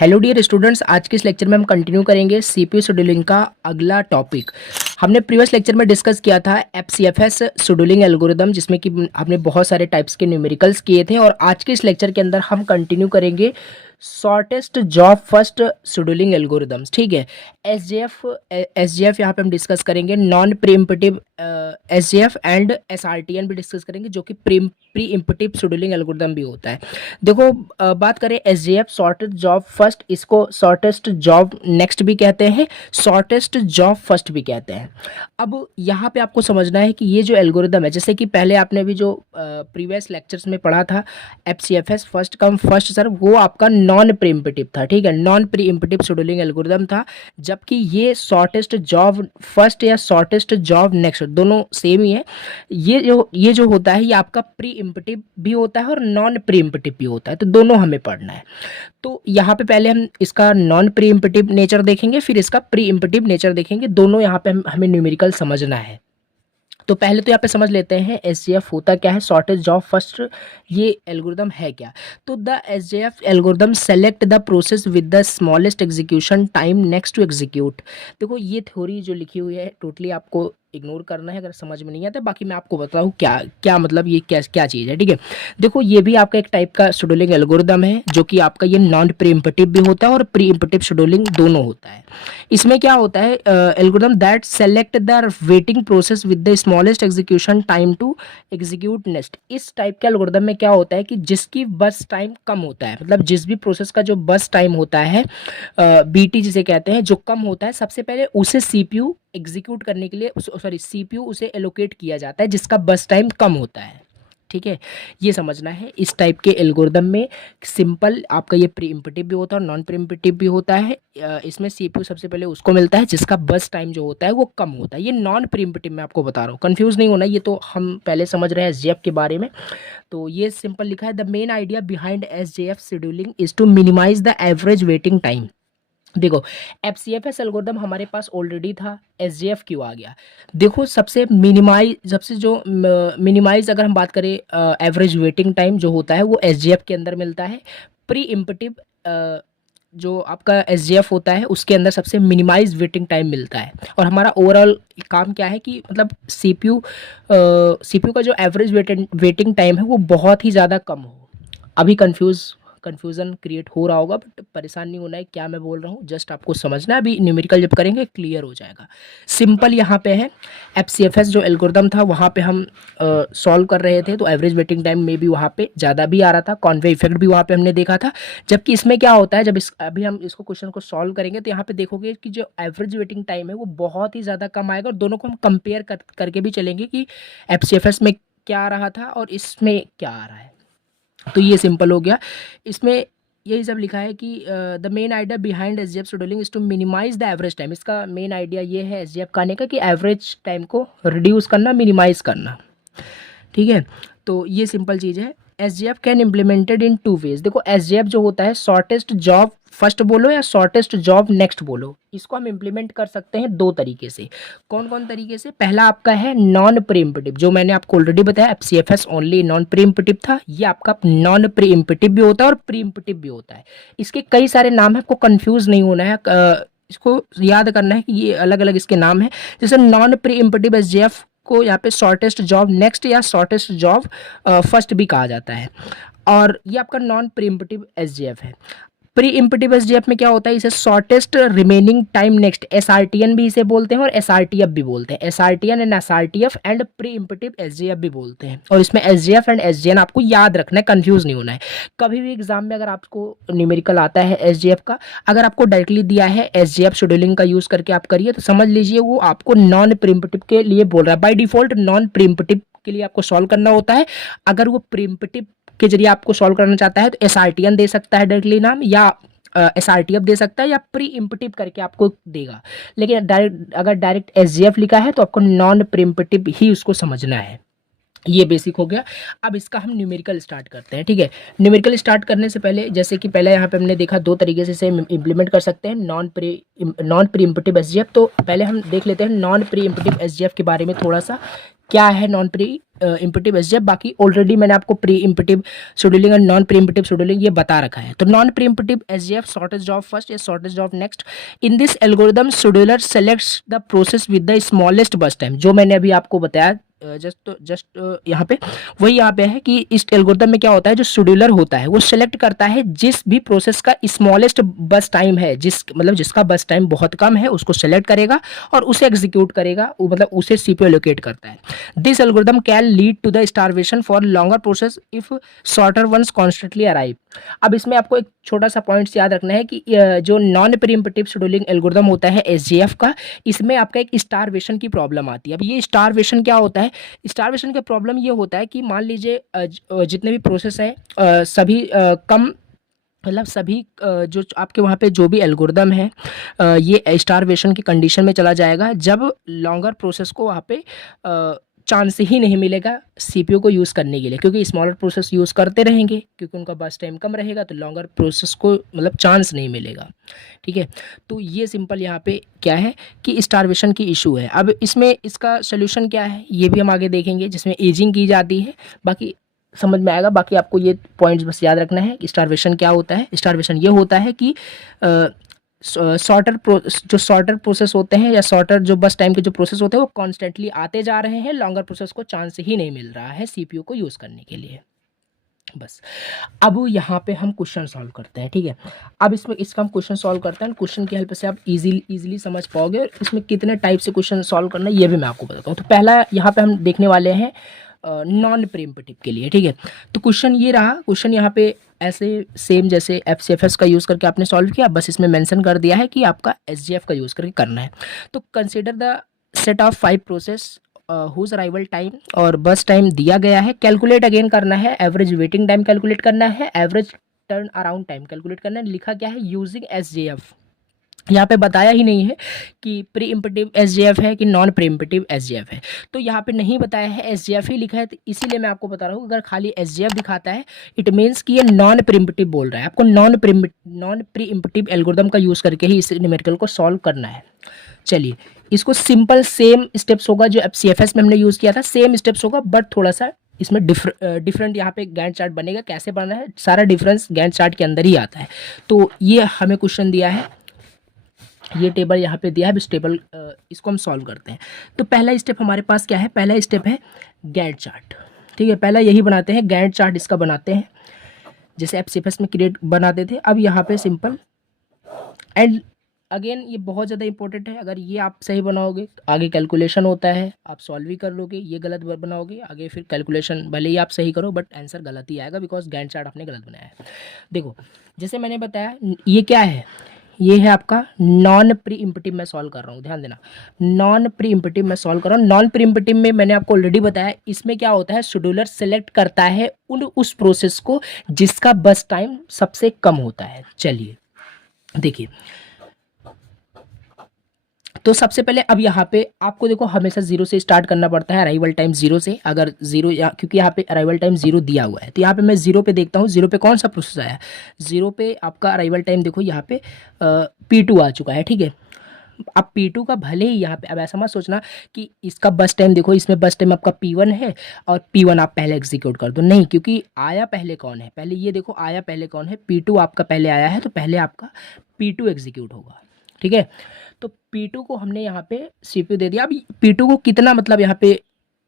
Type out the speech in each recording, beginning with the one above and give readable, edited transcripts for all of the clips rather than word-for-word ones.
Hello dear students, आज के इस लेक्चर में हम कंटिन्यू करेंगे सीपीयू शेड्यूलिंग का अगला टॉपिक। हमने प्रीवियस लेक्चर में डिस्कस किया था एफसीएफएस शेड्यूलिंग एल्गोरिदम, जिसमें कि हमने बहुत सारे टाइप्स के न्यूमेरिकल्स किए थे। और आज के इस लेक्चर के अंदर हम कंटिन्यू करेंगे shortest job first scheduling algorithms. ठीक है, एसजेएफ यहाँ पे हम डिस्कस करेंगे, non preemptive SJF and SRTN भी डिस्कस करेंगे, जो कि प्री इम्पटिव शेड्यूलिंग एल्गोरिदम भी होता है। देखो, बात करें एसजेएफ शॉर्टेस्ट जॉब फर्स्ट, इसको शॉर्टेस्ट जॉब नेक्स्ट भी कहते हैं, शॉर्टेस्ट जॉब फर्स्ट भी कहते हैं। अब यहाँ पे आपको समझना है कि ये जो एल्गोरिदम है, जैसे कि पहले आपने भी जो प्रीवियस लेक्चर्स में पढ़ा था FCFS first come first serve, वो आपका नॉन प्रीएम्प्टिव था। ठीक है, नॉन प्रीएम्प्टिव शेड्यूलिंग एल्गोरिदम था, जबकि ये शॉर्टेस्ट जॉब फर्स्ट या शॉर्टेस्ट जॉब नेक्स्ट दोनों सेम ही है। ये जो होता है, ये आपका प्रीएम्प्टिव भी होता है और नॉन प्रीएम्प्टिव भी होता है, तो दोनों हमें पढ़ना है। तो यहाँ पे पहले हम इसका नॉन प्रीएम्प्टिव नेचर देखेंगे, फिर इसका प्रीएम्प्टिव नेचर देखेंगे। दोनों यहाँ पे हमें न्यूमेरिकल समझना है। तो पहले तो यहाँ पे समझ लेते हैं एसजेएफ होता क्या है, शॉर्टेस्ट जॉब फर्स्ट ये एल्गोरिदम है क्या। तो the SJF algorithm select the process with the smallest execution time next to execute. देखो, ये थ्योरी जो लिखी हुई है टोटली आपको इग्नोर करना है अगर समझ में नहीं आता। बाकी मैं आपको बताऊँ क्या मतलब ये क्या चीज़ है। ठीक है, देखो, ये भी आपका एक टाइप का शेड्यूलिंग एल्गोरिदम है, जो कि आपका ये नॉन प्रीएम्प्टिव भी होता है और प्रीएम्प्टिव शेड्यूलिंग दोनों होता है। इसमें क्या होता है, algorithm that select the waiting process with the smallest execution time to execute next. इस टाइप के एल्गोरिदम में क्या होता है कि जिसकी बस टाइम कम होता है, मतलब जिस भी प्रोसेस का जो बस टाइम होता है, बीटी जिसे कहते हैं, जो कम होता है, सबसे पहले उसे सीपीयू एग्जीक्यूट करने के लिए सीपीयू उसे एलोकेट किया जाता है जिसका बस टाइम कम होता है। ठीक है, ये समझना है। इस टाइप के एल्गोरिदम में सिंपल आपका ये प्रीएम्प्टिव भी होता है और नॉन प्रीएम्प्टिव भी होता है। इसमें सीपीयू सबसे पहले उसको मिलता है जिसका बस टाइम जो होता है वो कम होता है। ये नॉन प्रीएम्प्टिव मैं आपको बता रहा हूँ, कंफ्यूज नहीं होना, ये तो हम पहले समझ रहे हैं एसजेएफ के बारे में। तो ये सिंपल लिखा है, the main idea behind SJF scheduling is to minimise the average waiting time. देखो, एफसीएफएस एल्गोरिदम हमारे पास ऑलरेडी था, एसजेएफ क्यों आ गया। देखो, सबसे मिनिमाइज अगर हम बात करें एवरेज वेटिंग टाइम जो होता है वो एसजेएफ के अंदर मिलता है। प्री इम्पटिव जो आपका एसजेएफ होता है उसके अंदर सबसे मिनिमाइज वेटिंग टाइम मिलता है। और हमारा ओवरऑल काम क्या है कि मतलब सीपीयू का जो एवरेज वेटिंग टाइम है वो बहुत ही ज़्यादा कम हो। अभी कन्फ्यूज़न क्रिएट हो रहा होगा, बट परेशान नहीं होना है, क्या मैं बोल रहा हूँ जस्ट आपको समझना है। अभी न्यूमेरिकल जब करेंगे क्लियर हो जाएगा। सिंपल यहाँ पे है, एफसीएफएस जो एल्गोरिदम था वहाँ पे हम सॉल्व कर रहे थे, तो एवरेज वेटिंग टाइम में भी वहाँ पे ज़्यादा भी आ रहा था, कॉन्वे इफेक्ट भी वहाँ पे हमने देखा था। जबकि इसमें क्या होता है, अभी हम इसको क्वेश्चन को सॉल्व करेंगे तो यहाँ पे देखोगे कि जो एवरेज वेटिंग टाइम है वो बहुत ही ज़्यादा कम आएगा। और दोनों को हम कंपेयर करके भी चलेंगे कि एफसीएफएस में क्या आ रहा था और इसमें क्या आ रहा है। तो ये सिंपल हो गया। इसमें यही सब लिखा है कि the main idea behind SJF scheduling is to minimise the average time. इसका मेन आइडिया ये है एसजेएफ का आने का कि एवरेज टाइम को रिड्यूस करना, मिनिमाइज करना। ठीक है, तो ये सिंपल चीज़ है। SJF can implemented in two ways. देखो, एसजेएफ जो होता है शॉर्टेस्ट जॉब फर्स्ट बोलो या शॉर्टेस्ट जॉब नेक्स्ट बोलो, इसको हम इम्प्लीमेंट कर सकते हैं दो तरीके से। कौन कौन तरीके से? पहला आपका है नॉन प्रीएम्प्टिव, जो मैंने आपको ऑलरेडी बताया एफसीएफएस ओनली नॉन प्रीएम्प्टिव था। ये आपका नॉन प्रीएम्प्टिव भी होता है और प्रीएम्प्टिव भी होता है। इसके कई सारे नाम है, आपको कंफ्यूज नहीं होना है, इसको याद करना है कि ये अलग अलग इसके नाम है। जैसे नॉन प्रीएम्प्टिव एसजेएफ को यहाँ पे शॉर्टेस्ट जॉब नेक्स्ट या शॉर्टेस्ट जॉब फर्स्ट भी कहा जाता है। और ये आपका नॉन प्रीएम्प्टिव एसजेएफ है। प्री इम्पटिव एसजेएफ में क्या होता है, इसे shortest remaining time next SRTN भी इसे बोलते हैं और एसआरटीएफ भी बोलते हैं। SRTN and SRTF and preemptive SJF भी बोलते हैं। और इसमें एसजेएफ एंड एसजेएन आपको याद रखना है, कंफ्यूज नहीं होना है। कभी भी एग्जाम में अगर आपको न्यूमेरिकल आता है एसजेएफ का, अगर आपको डायरेक्टली दिया है एसजेएफ शेड्यूलिंग का यूज करके आप करिए, तो समझ लीजिए वो आपको नॉन प्रीएम्प्टिव के लिए बोल रहा है। बाय डिफॉल्ट नॉन प्रीएम्प्टिव के लिए आपको सॉल्व करना होता है। अगर वो प्रीएम्प्टिव के जरिए आपको सॉल्व करना चाहता है तो एसआरटीएन दे सकता है डायरेक्टली नाम, या एसआरटीएफ दे सकता है, या प्री इम्पटिव करके आपको देगा। लेकिन अगर डायरेक्ट एसजेएफ लिखा है तो आपको नॉन प्रीएम्प्टिव ही उसको समझना है। ये बेसिक हो गया। अब इसका हम न्यूमेरिकल स्टार्ट करते हैं। ठीक है, न्यूमेरिकल स्टार्ट करने से पहले, जैसे कि पहले यहाँ पे हमने देखा दो तरीके से इसे इम्प्लीमेंट कर सकते हैं, नॉन प्री इम्पटिव एसजेएफ। तो पहले हम देख लेते हैं नॉन प्री इम्पटिव एसजेएफ के बारे में थोड़ा सा, क्या है नॉन प्री इम्पटिव एसजेएफ, बाकी ऑलरेडी मैंने आपको प्री इम्पटिव शेड्यूलिंग और नॉन प्री इम्पटिव शेड्यूलिंग ये बता रखा है। तो non preemptive SJF, shortest job first या shortest job next. In this algorithm scheduler selects the process with the smallest burst time, जो मैंने अभी आपको बताया जस्ट यहाँ पे वही यहाँ पे है कि इस एल्गोरिथम में क्या होता है, जो शेड्यूलर होता है वो सेलेक्ट करता है जिस भी प्रोसेस का स्मॉलेस्ट बस टाइम है, मतलब जिसका बस टाइम बहुत कम है उसको सेलेक्ट करेगा और उसे एग्जीक्यूट करेगा, मतलब उसे सीपीयू एलोकेट करता है। This algorithm can lead to the starvation for longer process if shorter ones constantly arrive. अब इसमें आपको एक छोटा सा पॉइंट्स याद रखना है कि जो नॉन प्रीएम्प्टिव शेड्यूलिंग एल्गोरिथम होता है एसजेएफ का, इसमें आपका एक स्टारवेशन की प्रॉब्लम आती है। अब ये स्टारवेशन क्या होता है, स्टारवेशन का प्रॉब्लम ये होता है कि मान लीजिए जितने भी प्रोसेस हैं सभी कम, मतलब सभी जो आपके वहाँ पे जो भी एल्गोरिदम है ये स्टारवेशन की कंडीशन में चला जाएगा जब लॉन्गर प्रोसेस को वहाँ पे चांस ही नहीं मिलेगा सीपीयू को यूज़ करने के लिए, क्योंकि स्मॉलर प्रोसेस यूज़ करते रहेंगे क्योंकि उनका बस टाइम कम रहेगा, तो लॉन्गर प्रोसेस को मतलब चांस नहीं मिलेगा। ठीक है, तो ये सिंपल यहाँ पे क्या है कि स्टारवेशन की इशू है। अब इसमें इसका सोल्यूशन क्या है ये भी हम आगे देखेंगे, जिसमें एजिंग की जाती है, बाकी समझ में आएगा। बाकी आपको ये पॉइंट्स बस याद रखना है कि स्टारवेशन क्या होता है। स्टारवेशन ये होता है कि जो शॉर्टर प्रोसेस होते हैं या शॉर्टर जो बस टाइम के जो प्रोसेस होते हैं वो कॉन्स्टेंटली आते जा रहे हैं, लॉन्गर प्रोसेस को चांस ही नहीं मिल रहा है सीपीयू को यूज़ करने के लिए। बस अब यहाँ पे हम क्वेश्चन सॉल्व करते हैं। ठीक है, अब इसका हम क्वेश्चन सॉल्व करते हैं, क्वेश्चन की हेल्प से आप इजीली समझ पाओगे और इसमें कितने टाइप से क्वेश्चन सॉल्व करना है ये भी मैं आपको बताता हूँ। तो पहला यहाँ पे हम देखने वाले हैं नॉन प्रीएम्प्टिव के लिए। ठीक है, तो क्वेश्चन ये रहा, क्वेश्चन यहाँ पे ऐसे सेम जैसे एफसीएफएस का यूज़ करके आपने सॉल्व किया, बस इसमें मेंशन कर दिया है कि आपका एसजीएफ का यूज़ करके करना है। तो consider the set of 5 process whose arrival time और बस टाइम दिया गया है। कैलकुलेट अगेन करना है, एवरेज वेटिंग टाइम कैलकुलेट करना है, average turn around time calculate करना है। लिखा क्या है, यूजिंग एसजेएफ। यहाँ पे बताया ही नहीं है कि प्री इम्पटिव एसजेएफ है कि नॉन प्री इम्पटिव एसजेएफ है, तो यहाँ पे नहीं बताया है, एसजेएफ ही लिखा है। तो इसीलिए मैं आपको बता रहा हूँ, अगर खाली एसजेएफ दिखाता है इट मीन्स कि ये नॉन प्री इम्पटिव बोल रहा है। आपको नॉन प्री इम्पटिव एल्गोरिथम का यूज़ करके ही इस न्यूमेरिकल को सॉल्व करना है। चलिए, इसको सिंपल सेम स्टेप्स होगा जो एफसीएफएस में हमने यूज़ किया था, सेम स्टेप्स होगा, बट थोड़ा सा इसमें डिफरेंट यहाँ पे गैंट चार्ट बनेगा। कैसे बनना है, सारा डिफरेंस गैंट चार्ट के अंदर ही आता है। तो ये हमें क्वेश्चन दिया है, ये टेबल यहाँ पे दिया है, इस टेबल इसको हम सॉल्व करते हैं। तो पहला स्टेप हमारे पास क्या है, पहला स्टेप है गैंट चार्ट। ठीक है, पहला यही बनाते हैं, गैंट चार्ट इसका बनाते हैं जैसे एफसीएफएस में क्रिएट बनाते थे। अब यहाँ पे सिंपल एंड अगेन ये बहुत ज़्यादा इंपॉर्टेंट है, अगर ये आप सही बनाओगे आगे कैलकुलेशन होता है, आप सॉल्व भी कर लोगे। ये गलत बनाओगे आगे फिर कैलकुलेशन भले ही आप सही करो बट आंसर गलत ही आएगा, बिकॉज गैंट चार्ट आपने गलत बनाया है। देखो जैसे मैंने बताया, ये क्या है, ये है आपका नॉन प्री इम्पटिव में सॉल्व कर रहा हूँ, ध्यान देना, नॉन प्री इम्पटिव में सॉल्व कर रहा हूँ। नॉन प्री इम्पटिव में मैंने आपको ऑलरेडी बताया, इसमें क्या होता है, शेड्यूलर सेलेक्ट करता है उस प्रोसेस को जिसका बस टाइम सबसे कम होता है। चलिए देखिए, तो सबसे पहले अब यहाँ पे आपको देखो हमेशा जीरो से स्टार्ट करना पड़ता है, अराइवल टाइम जीरो से। अगर जीरो क्योंकि यहाँ पे अराइवल टाइम जीरो दिया हुआ है, तो यहाँ पे मैं जीरो पे देखता हूँ, जीरो पे कौन सा प्रोसेस आया है, जीरो पे आपका अराइवल टाइम देखो यहाँ पे P2 आ चुका है। ठीक है, अब P2 का भले ही यहाँ पे, अब ऐसा मत सोचना कि इसका बस टाइम देखो, इसमें बस टाइम आपका P1 है और P1 आप पहले एग्जीक्यूट कर दो, नहीं, क्योंकि आया पहले कौन है, पहले ये देखो आया पहले कौन है, P2 आपका पहले आया है, तो पहले आपका P2 एग्जीक्यूट होगा। ठीक है, तो P2 को हमने यहाँ पे CPU दे दिया। अब P2 को कितना मतलब यहाँ पे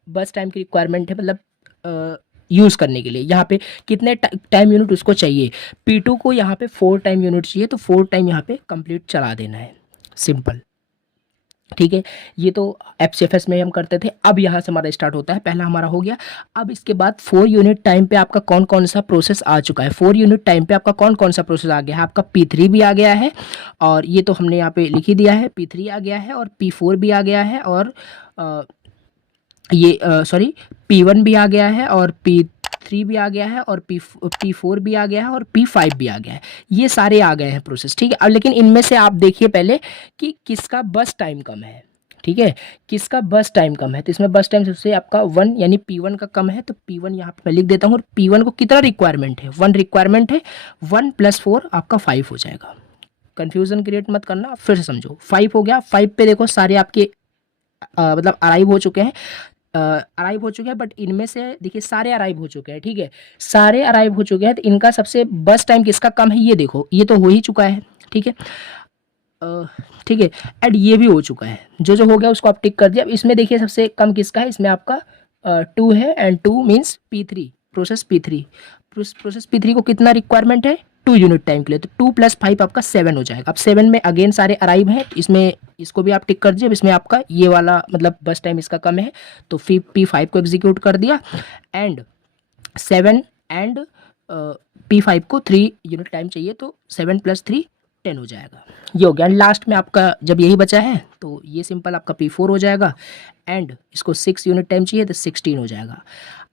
बस टाइम की रिक्वायरमेंट है, मतलब यूज़ करने के लिए यहाँ पे कितने टाइम यूनिट उसको चाहिए, P2 को यहाँ पे 4 टाइम यूनिट चाहिए, तो 4 टाइम यहाँ पे कंप्लीट चला देना है, सिंपल। ठीक है, ये तो एफसीएफएस में हम करते थे। अब यहाँ से हमारा स्टार्ट होता है, पहला हमारा हो गया। अब इसके बाद 4 यूनिट टाइम पे आपका कौन कौन सा प्रोसेस आ चुका है, 4 यूनिट टाइम पे आपका कौन कौन सा प्रोसेस आ गया है, आपका P3 भी आ गया है, और ये तो हमने यहाँ पे लिख ही दिया है, P3 आ गया है और P4 भी आ गया है, और P1 भी आ गया है और P3 भी आ गया है और P4 भी आ गया है और P5 भी आ गया है। ये सारे आ गए हैं प्रोसेस। ठीक है, अब लेकिन इनमें से आप देखिए पहले कि किसका बस टाइम कम है। ठीक है, किसका बस टाइम कम है, तो इसमें बस टाइम सबसे आपका 1 यानी P1 का कम है, तो P1 यहाँ पे मैं लिख देता हूँ। और P1 को कितना रिक्वायरमेंट है, 1 रिक्वायरमेंट है, 1 + 4 आपका 5 हो जाएगा। कन्फ्यूज़न क्रिएट मत करना, फिर से समझो, 5 हो गया। 5 पे देखो सारे आपके मतलब अराइव हो चुके हैं, अराइव हो चुके हैं, बट इनमें से देखिए सारे अराइव हो चुके हैं, ठीक है, सारे अराइव हो चुके हैं, तो इनका सबसे बस टाइम किसका कम है ये देखो, ये तो हो ही चुका है, ठीक है, अ, ठीक है, एंड ये भी हो चुका है, जो जो हो गया उसको आप टिक कर दिया। अब इसमें देखिए सबसे कम किसका है, इसमें आपका 2 है, and 2 means P3, process P3, process P3 को कितना रिक्वायरमेंट है 2 यूनिट टाइम के लिए, तो 2 + 5 आपका 7 हो जाएगा। अब 7 में अगेन सारे अराइव हैं, तो इसमें इसको भी आप टिक कर दीजिए। अब इसमें आपका ये वाला मतलब बस टाइम इसका कम है, तो फिर P5 को एग्जीक्यूट कर दिया, एंड 7 एंड P5 को 3 यूनिट टाइम चाहिए, तो 7 + 3 10 हो जाएगा। ये हो गया। लास्ट में आपका जब यही बचा है तो ये सिंपल आपका P4 हो जाएगा, एंड इसको 6 यूनिट टाइम चाहिए तो 16 हो जाएगा।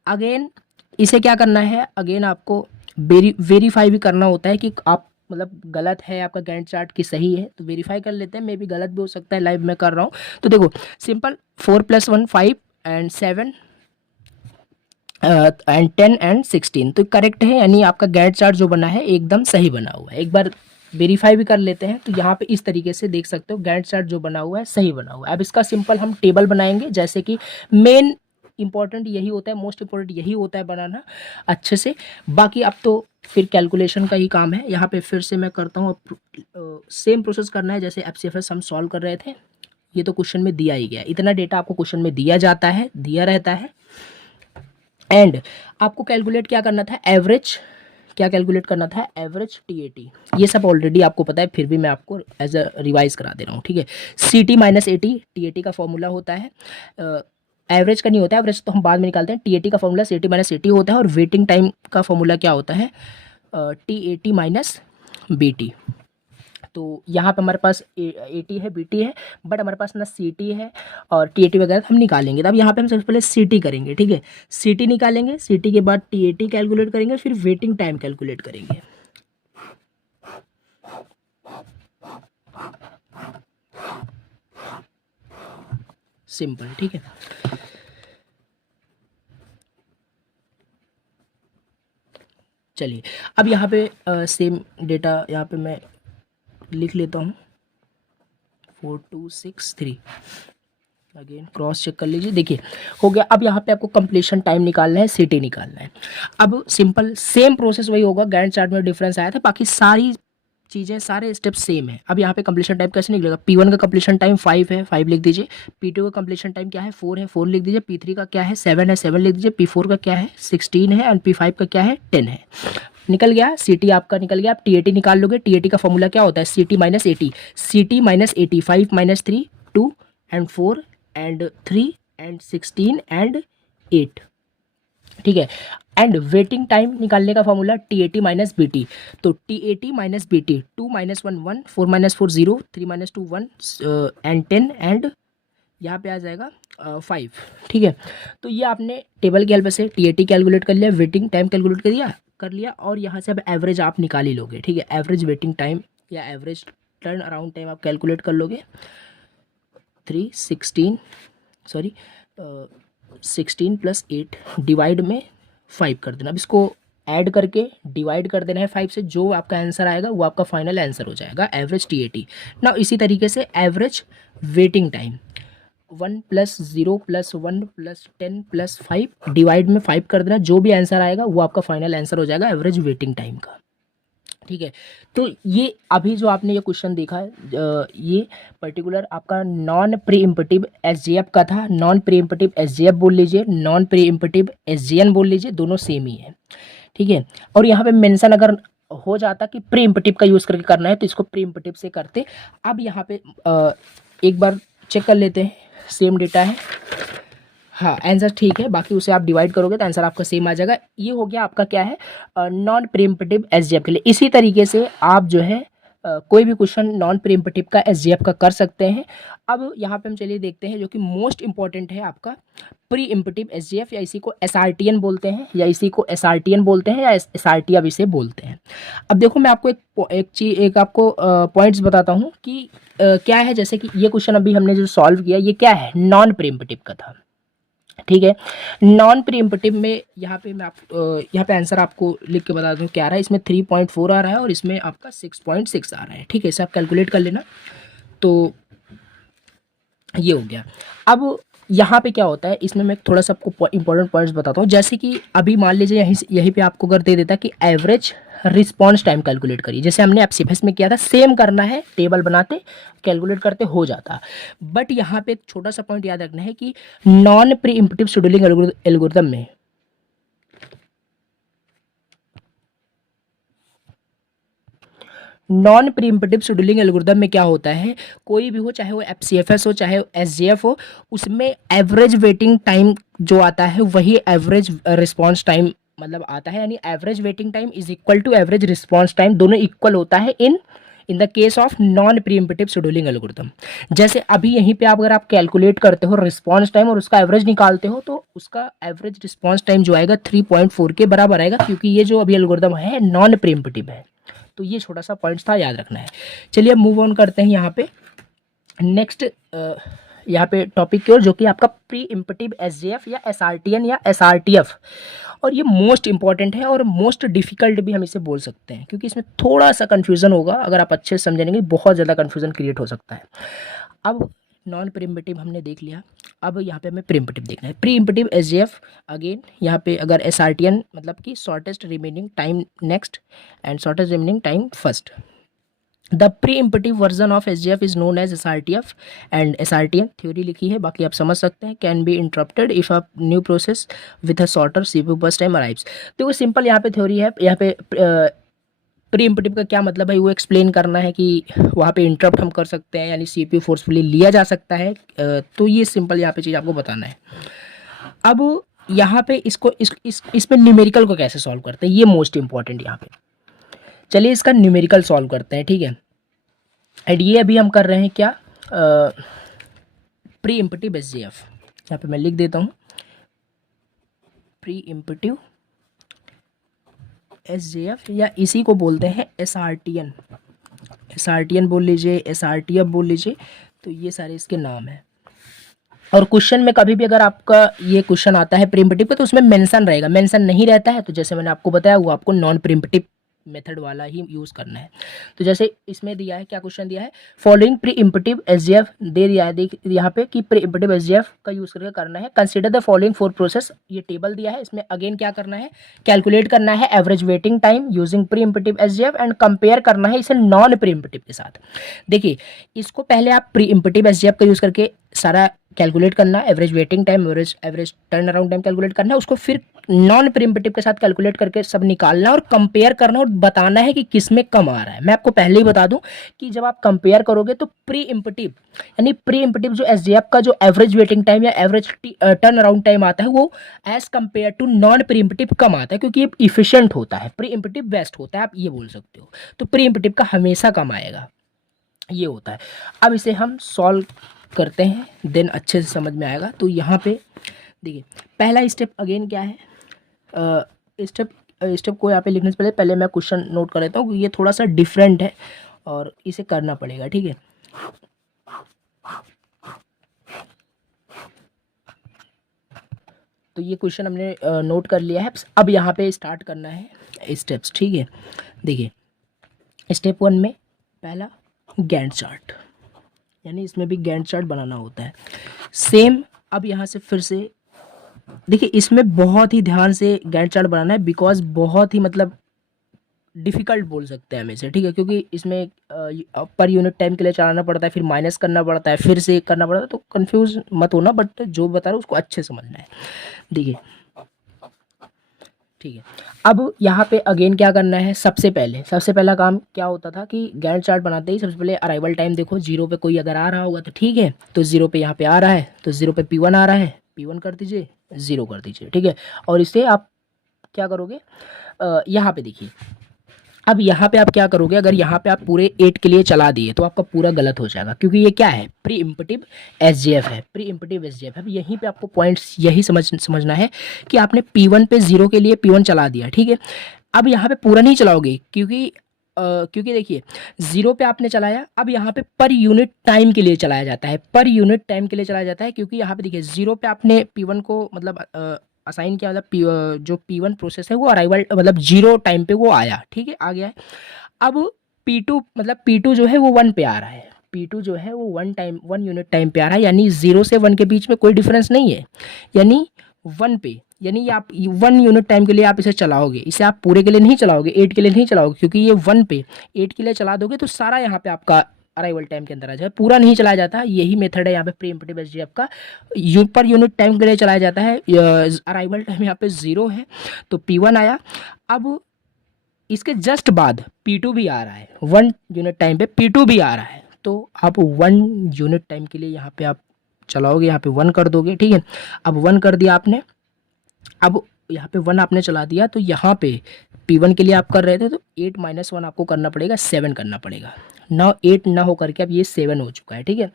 अगेन इसे क्या करना है, अगेन आपको वेरीफाई भी करना होता है कि आप मतलब गलत है आपका गैंट चार्ट की सही है, तो वेरीफाई कर लेते हैं, मे भी गलत भी हो सकता है, लाइव में कर रहा हूँ। तो देखो सिंपल 4 + 1 5 एंड 7 एंड 10 एंड 16 तो करेक्ट है, यानी आपका गैंट चार्ट जो बना है एकदम सही बना हुआ है। एक बार वेरीफाई भी कर लेते हैं, तो यहाँ पे इस तरीके से देख सकते हो गैंट चार्ट जो बना हुआ है सही बना हुआ है। अब इसका सिंपल हम टेबल बनाएंगे, जैसे कि मेन इंपॉर्टेंट यही होता है, मोस्ट इंपॉर्टेंट यही होता है बनाना अच्छे से। बाकी अब तो फिर कैलकुलेशन का ही काम है। यहाँ पे फिर से मैं करता हूँ, सेम प्रोसेस करना है जैसे FCFS हम सॉल्व कर रहे थे। ये तो क्वेश्चन में दिया ही गया, इतना डेटा आपको क्वेश्चन में दिया जाता है, दिया रहता है, एंड आपको कैलकुलेट क्या करना था, एवरेज क्या कैलकुलेट करना था, एवरेज TAT। ये सब ऑलरेडी आपको पता है, फिर भी मैं आपको एज अ रिवाइज करा दे रहा हूँ, ठीक है। CT - AT TAT का फॉर्मूला होता है, एवरेज का नहीं होता है, एवरेज तो हम बाद में निकालते हैं। TAT का फॉर्मूला CT - AT होता है, और वेटिंग टाइम का फॉर्मूला क्या होता है, TAT - BT। तो यहाँ पे हमारे पास AT है, BT है, बट हमारे पास ना CT है और TAT वगैरह हम निकालेंगे। तब यहाँ पे हम सबसे पहले CT करेंगे, ठीक है, CT निकालेंगे, CT के बाद TAT कैलकुलेट करेंगे, फिर वेटिंग टाइम कैलकुलेट करेंगे। सिंपल, ठीक है। चलिए अब यहाँ पे सेम डेटा यहाँ पे मैं लिख लेता हूँ, 4263 अगेन क्रॉस चेक कर लीजिए, देखिए हो गया। अब यहाँ पे आपको कंप्लीशन टाइम निकालना है, CT निकालना है। अब सिंपल सेम प्रोसेस वही होगा, गैंट चार्ट में डिफरेंस आया था, बाकी सारी चीज़ें सारे स्टेप सेम है। अब यहाँ पे कंप्लीशन टाइम कैसे निकलेगा, P1 का कंप्लीशन टाइम 5 है, 5 लिख दीजिए। P2 का कंप्लीशन टाइम क्या है, 4 है, 4 लिख दीजिए। P3 का क्या है, 7 है, 7 लिख दीजिए। P4 का क्या है, 16 है, एंड P5 का क्या है, 10 है। निकल गया, CT आपका निकल गया। आप TAT निकाल लोगे, TAT का फॉर्मूला क्या होता है, CT - AT, CT - AT 5 - 3 2 and 4 and 3 and 16 and 8, ठीक है। एंड वेटिंग टाइम निकालने का फॉर्मूला TAT - BT, तो TAT - BT 2 - 1 1 4 - 4 0 3 - 2 1 एंड 10 एंड यहाँ पे आ जाएगा 5, ठीक है। तो ये आपने टेबल की हेल्प से TAT कैलकुलेट कर लिया, वेटिंग टाइम कैलकुलेट कर लिया, और यहाँ से अब एवरेज आप निकाल ही लोगे, ठीक है। एवरेज वेटिंग टाइम या एवरेज टर्न अराउंड टाइम आप कैलकुलेट कर लोगे। 16 + 8 डिवाइड में 5 कर देना। अब इसको ऐड करके डिवाइड कर देना है 5 से, जो आपका आंसर आएगा वो आपका फाइनल आंसर हो जाएगा, एवरेज TAT। ना इसी तरीके से एवरेज वेटिंग टाइम 1 + 0 + 1 + 10 + 5 डिवाइड में 5 कर देना, जो भी आंसर आएगा वो आपका फाइनल आंसर हो जाएगा एवरेज वेटिंग टाइम का, ठीक है। तो ये अभी जो आपने ये क्वेश्चन देखा है, ये पर्टिकुलर आपका नॉन प्रीइम्पटिव SJF का था। नॉन प्रीइम्पटिव SJF बोल लीजिए, नॉन प्रीइम्पटिव SJN बोल लीजिए, दोनों सेम ही है, ठीक है। और यहाँ पे मेंशन अगर हो जाता कि प्रीइम्पटिव का यूज़ करके करना है, तो इसको प्रीइम्पटिव से करते। अब यहाँ पे एक बार चेक कर लेते हैं, सेम डेटा है, हाँ आंसर ठीक है, बाकी उसे आप डिवाइड करोगे तो आंसर आपका सेम आ जाएगा। ये हो गया आपका क्या है, नॉन प्रीइम्पटिव SJF के लिए। इसी तरीके से आप जो है कोई भी क्वेश्चन नॉन प्रीइम्पटिव का SJF का कर सकते हैं। अब यहाँ पे हम चलिए देखते हैं जो कि मोस्ट इंपॉर्टेंट है आपका प्रीइम्पटिव SJF, या इसी को SRTN बोलते हैं, या इसी को SRTN बोलते हैं, या SRT अब इसे बोलते हैं। अब देखो मैं आपको एक आपको पॉइंट्स बताता हूँ कि क्या है। जैसे कि ये क्वेश्चन अभी हमने जो सॉल्व किया, ये क्या है, नॉन प्रीइम्पटिव का था, ठीक है। नॉन प्रीइम्पटिव में यहाँ पे मैं यहाँ पे आंसर आपको लिख के बता दूँ क्या आ रहा है। इसमें 3.4 आ रहा है, और इसमें आपका 6.6 आ रहा है, ठीक है। इसे आप कैलकुलेट कर लेना। तो ये हो गया। अब यहाँ पे क्या होता है, इसमें मैं थोड़ा सा आपको इंपॉर्टेंट पॉइंट्स बताता हूँ। जैसे कि अभी मान लीजिए यहीं पे आपको अगर दे देता कि एवरेज रिस्पॉन्स टाइम कैलकुलेट करिए, जैसे हमने एप्सिफेस में किया था, सेम करना है, टेबल बनाते कैलकुलेट करते हो जाता। बट यहाँ पे एक छोटा सा पॉइंट याद रखना है कि non preemptive scheduling algorithm में नॉन प्रीएम्प्टिव शेड्यूलिंग एल्गोरिथम में क्या होता है, कोई भी हो, चाहे वो एफसीएफएस हो चाहे एसजीएफ हो, उसमें एवरेज वेटिंग टाइम जो आता है वही एवरेज रिस्पॉन्स टाइम मतलब आता है, यानी average waiting time is equal to average response time, दोनों इक्वल होता है in the case of non preemptive scheduling algorithm. जैसे अभी यहीं पे अगर आप कैलकुलेट करते हो रिस्पॉन्स टाइम और उसका एवरेज निकालते हो, तो उसका एवरेज रिस्पॉन्स टाइम जो आएगा 3.4 के बराबर आएगा, क्योंकि ये जो अभी एल्गोरिथम है नॉन प्रीएम्प्टिव है। तो ये छोटा सा पॉइंट था, याद रखना है। चलिए अब मूव ऑन करते हैं यहाँ पे नेक्स्ट यहाँ पे टॉपिक की ओर, जो कि आपका प्री इम्पटिव एसजेएफ या एसआरटीएन या एसआरटीएफ। और ये मोस्ट इंपॉर्टेंट है और मोस्ट डिफिकल्ट भी हम इसे बोल सकते हैं, क्योंकि इसमें थोड़ा सा कन्फ्यूजन होगा, अगर आप अच्छे से समझेंगे बहुत ज़्यादा कन्फ्यूजन क्रिएट हो सकता है। अब नॉन प्रीइम्पटिव हमने देख लिया, अब यहाँ पे हमें प्रीइम्पटिव देखना है। प्रीइम्पटिव एसजेएफ अगेन यहाँ पे अगर एसआरटीएन मतलब कि shortest remaining time next and shortest remaining time first. The preemptive version of SJF is known as SRTF and SRTN theory लिखी है, बाकी आप समझ सकते हैं। Can be interrupted if a new process with a shorter CPU burst time arrives. तो वो simple यहाँ पे थ्योरी है। यहाँ पे प्री इम्पटिव का क्या मतलब है, वो एक्सप्लेन करना है कि वहाँ पे इंटरप्ट हम कर सकते हैं, यानी सीपीयू फोर्सफुली लिया जा सकता है। तो ये सिंपल यहाँ पे चीज़ आपको बताना है। अब यहाँ पे इसको इसमें न्यूमेरिकल को कैसे सॉल्व करते हैं, ये मोस्ट इंपॉर्टेंट यहाँ पे। चलिए इसका न्यूमेरिकल सॉल्व करते हैं, ठीक है। एंड ये अभी हम कर रहे हैं क्या, प्री इम्पटिव एसजीएफ। यहाँ पे मैं लिख देता हूँ प्री इम्पटिव एसजीएफ, या इसी को बोलते हैं एसआरटीएन। एसआरटीएन बोल लीजिए, एसआरटीएफ बोल लीजिए, तो ये सारे इसके नाम हैं। और क्वेश्चन में कभी भी अगर आपका ये क्वेश्चन आता है प्री इम्पटिव का, तो उसमें मेंशन रहेगा। मेंशन नहीं रहता है तो जैसे मैंने आपको बताया, वो आपको नॉन प्री इम्पटिव मेथड वाला ही यूज़ करना है। तो जैसे इसमें दिया है, क्या क्वेश्चन दिया है, फॉलोइंग प्री इम्पटिव एसजीएफ दे दिया है, देख यहाँ पे कि प्री इम्पटिव एसजीएफ का यूज़ करके करना है। कंसीडर द फॉलोइंग 4 प्रोसेस, ये टेबल दिया है, इसमें अगेन क्या करना है, कैलकुलेट करना है average waiting time using preemptive SJF and compare करना है इसे नॉन प्री इम्पटिव के साथ। देखिए इसको पहले आप प्री इम्पटिव एसजीएफ का यूज़ करके सारा कैलकुलेट करना, average waiting time, average turn around time calculate करना है, उसको फिर नॉन प्रीइम्पटिव के साथ कैलकुलेट करके सब निकालना और कंपेयर करना और बताना है कि किस में कम आ रहा है। मैं आपको पहले ही बता दूं कि जब आप कंपेयर करोगे तो प्री इम्पटिव यानी प्री इम्पटिव जो एसजीएफ का जो एवरेज वेटिंग टाइम या एवरेज टर्न अराउंड टाइम आता है, वो as compared to non preemptive कम आता है, क्योंकि ये इफिशियंट होता है। प्री इम्पटिव बेस्ट होता है, आप ये बोल सकते हो। तो प्री इम्पटिव का हमेशा कम आएगा, ये होता है। अब इसे हम सॉल्व करते हैं, देन अच्छे से समझ में आएगा। तो यहाँ पे देखिए पहला स्टेप अगेन क्या है, स्टेप को यहाँ पे लिखने से पहले मैं क्वेश्चन नोट कर लेता हूँ, ये थोड़ा सा डिफरेंट है और इसे करना पड़ेगा, ठीक है। तो ये क्वेश्चन हमने नोट कर लिया है। अब यहाँ पे स्टार्ट करना है स्टेप्स, ठीक है। देखिए स्टेप 1 में पहला गैंट चार्ट, यानी इसमें भी गैंट चार्ट बनाना होता है सेम। अब यहाँ से फिर से देखिए, इसमें बहुत ही ध्यान से गैंट चार्ट बनाना है, बिकॉज बहुत ही मतलब डिफ़िकल्ट बोल सकते हैं हम इसे, ठीक है, क्योंकि इसमें पर यूनिट टाइम के लिए चलाना पड़ता है, फिर माइनस करना पड़ता है, फिर से करना पड़ता है। तो कंफ्यूज मत होना, बट जो बता रहा हूँ उसको अच्छे समझना है। देखिए ठीक है, अब यहाँ पे अगेन क्या करना है, सबसे पहला काम क्या होता था कि गैंट चार्ट बनाते ही सबसे पहले अराइवल टाइम देखो, 0 पे कोई अगर आ रहा होगा तो ठीक है, तो 0 पे यहाँ पे आ रहा है, तो 0 पे P1 आ रहा है, P1 कर दीजिए, 0 कर दीजिए, ठीक है। और इसे आप क्या करोगे, यहाँ पे देखिए, अब यहाँ पे आप क्या करोगे, अगर यहाँ पे आप पूरे 8 के लिए चला दिए तो आपका पूरा गलत हो जाएगा, क्योंकि ये क्या है, प्री इम्पटिव एसजीएफ है, प्री इम्पटिव एसजीएफ है। अब यहीं पे आपको पॉइंट्स यही समझना है कि आपने P1 पे 0 के लिए P1 चला दिया, ठीक है। अब यहाँ पे पूरा नहीं चलाओगे, क्योंकि देखिए 0 पे आपने चलाया, अब यहाँ पे पर यूनिट टाइम के लिए चलाया जाता है, पर यूनिट टाइम के लिए चलाया जाता है, क्योंकि यहाँ पे देखिए 0 पे आपने P1 को मतलब असाइन किया, मतलब जो P1 प्रोसेस है वो अराइवल मतलब 0 टाइम पे वो आया, ठीक है, आ गया है। अब P2 मतलब P2 जो है वो 1 पे आ रहा है, P2 जो है वो 1 यूनिट टाइम पे आ रहा है, यानी 0 से 1 के बीच में कोई डिफरेंस नहीं है, यानी 1 पे, यानी आप 1 यूनिट टाइम के लिए आप इसे चलाओगे, इसे आप पूरे के लिए नहीं चलाओगे, 8 के लिए नहीं चलाओगे, क्योंकि ये 1 पे 8 के लिए चला दोगे तो सारा यहाँ पे आपका अराइवल टाइम के अंदर आ जाए, पूरा नहीं चलाया जाता। यही मेथड है यहाँ पे प्री इम्पटिव एसजीएफ का, पर यूनिट टाइम के लिए चलाया जाता है। अराइवल टाइम यहाँ पे 0 है तो P1 आया। अब इसके जस्ट बाद P2 भी आ रहा है, 1 यूनिट टाइम पे P2 भी आ रहा है, तो आप 1 यूनिट टाइम के लिए यहाँ पे आप चलाओगे, यहाँ पे 1 कर दोगे, ठीक है। अब 1 कर दिया आपने, अब यहाँ पे 1 आपने चला दिया, तो यहाँ पे P1 के लिए आप कर रहे थे तो 8 - 1 आपको करना पड़ेगा, 7 करना पड़ेगा ना, 8 ना हो करके अब ये 7 हो चुका है, ठीक है,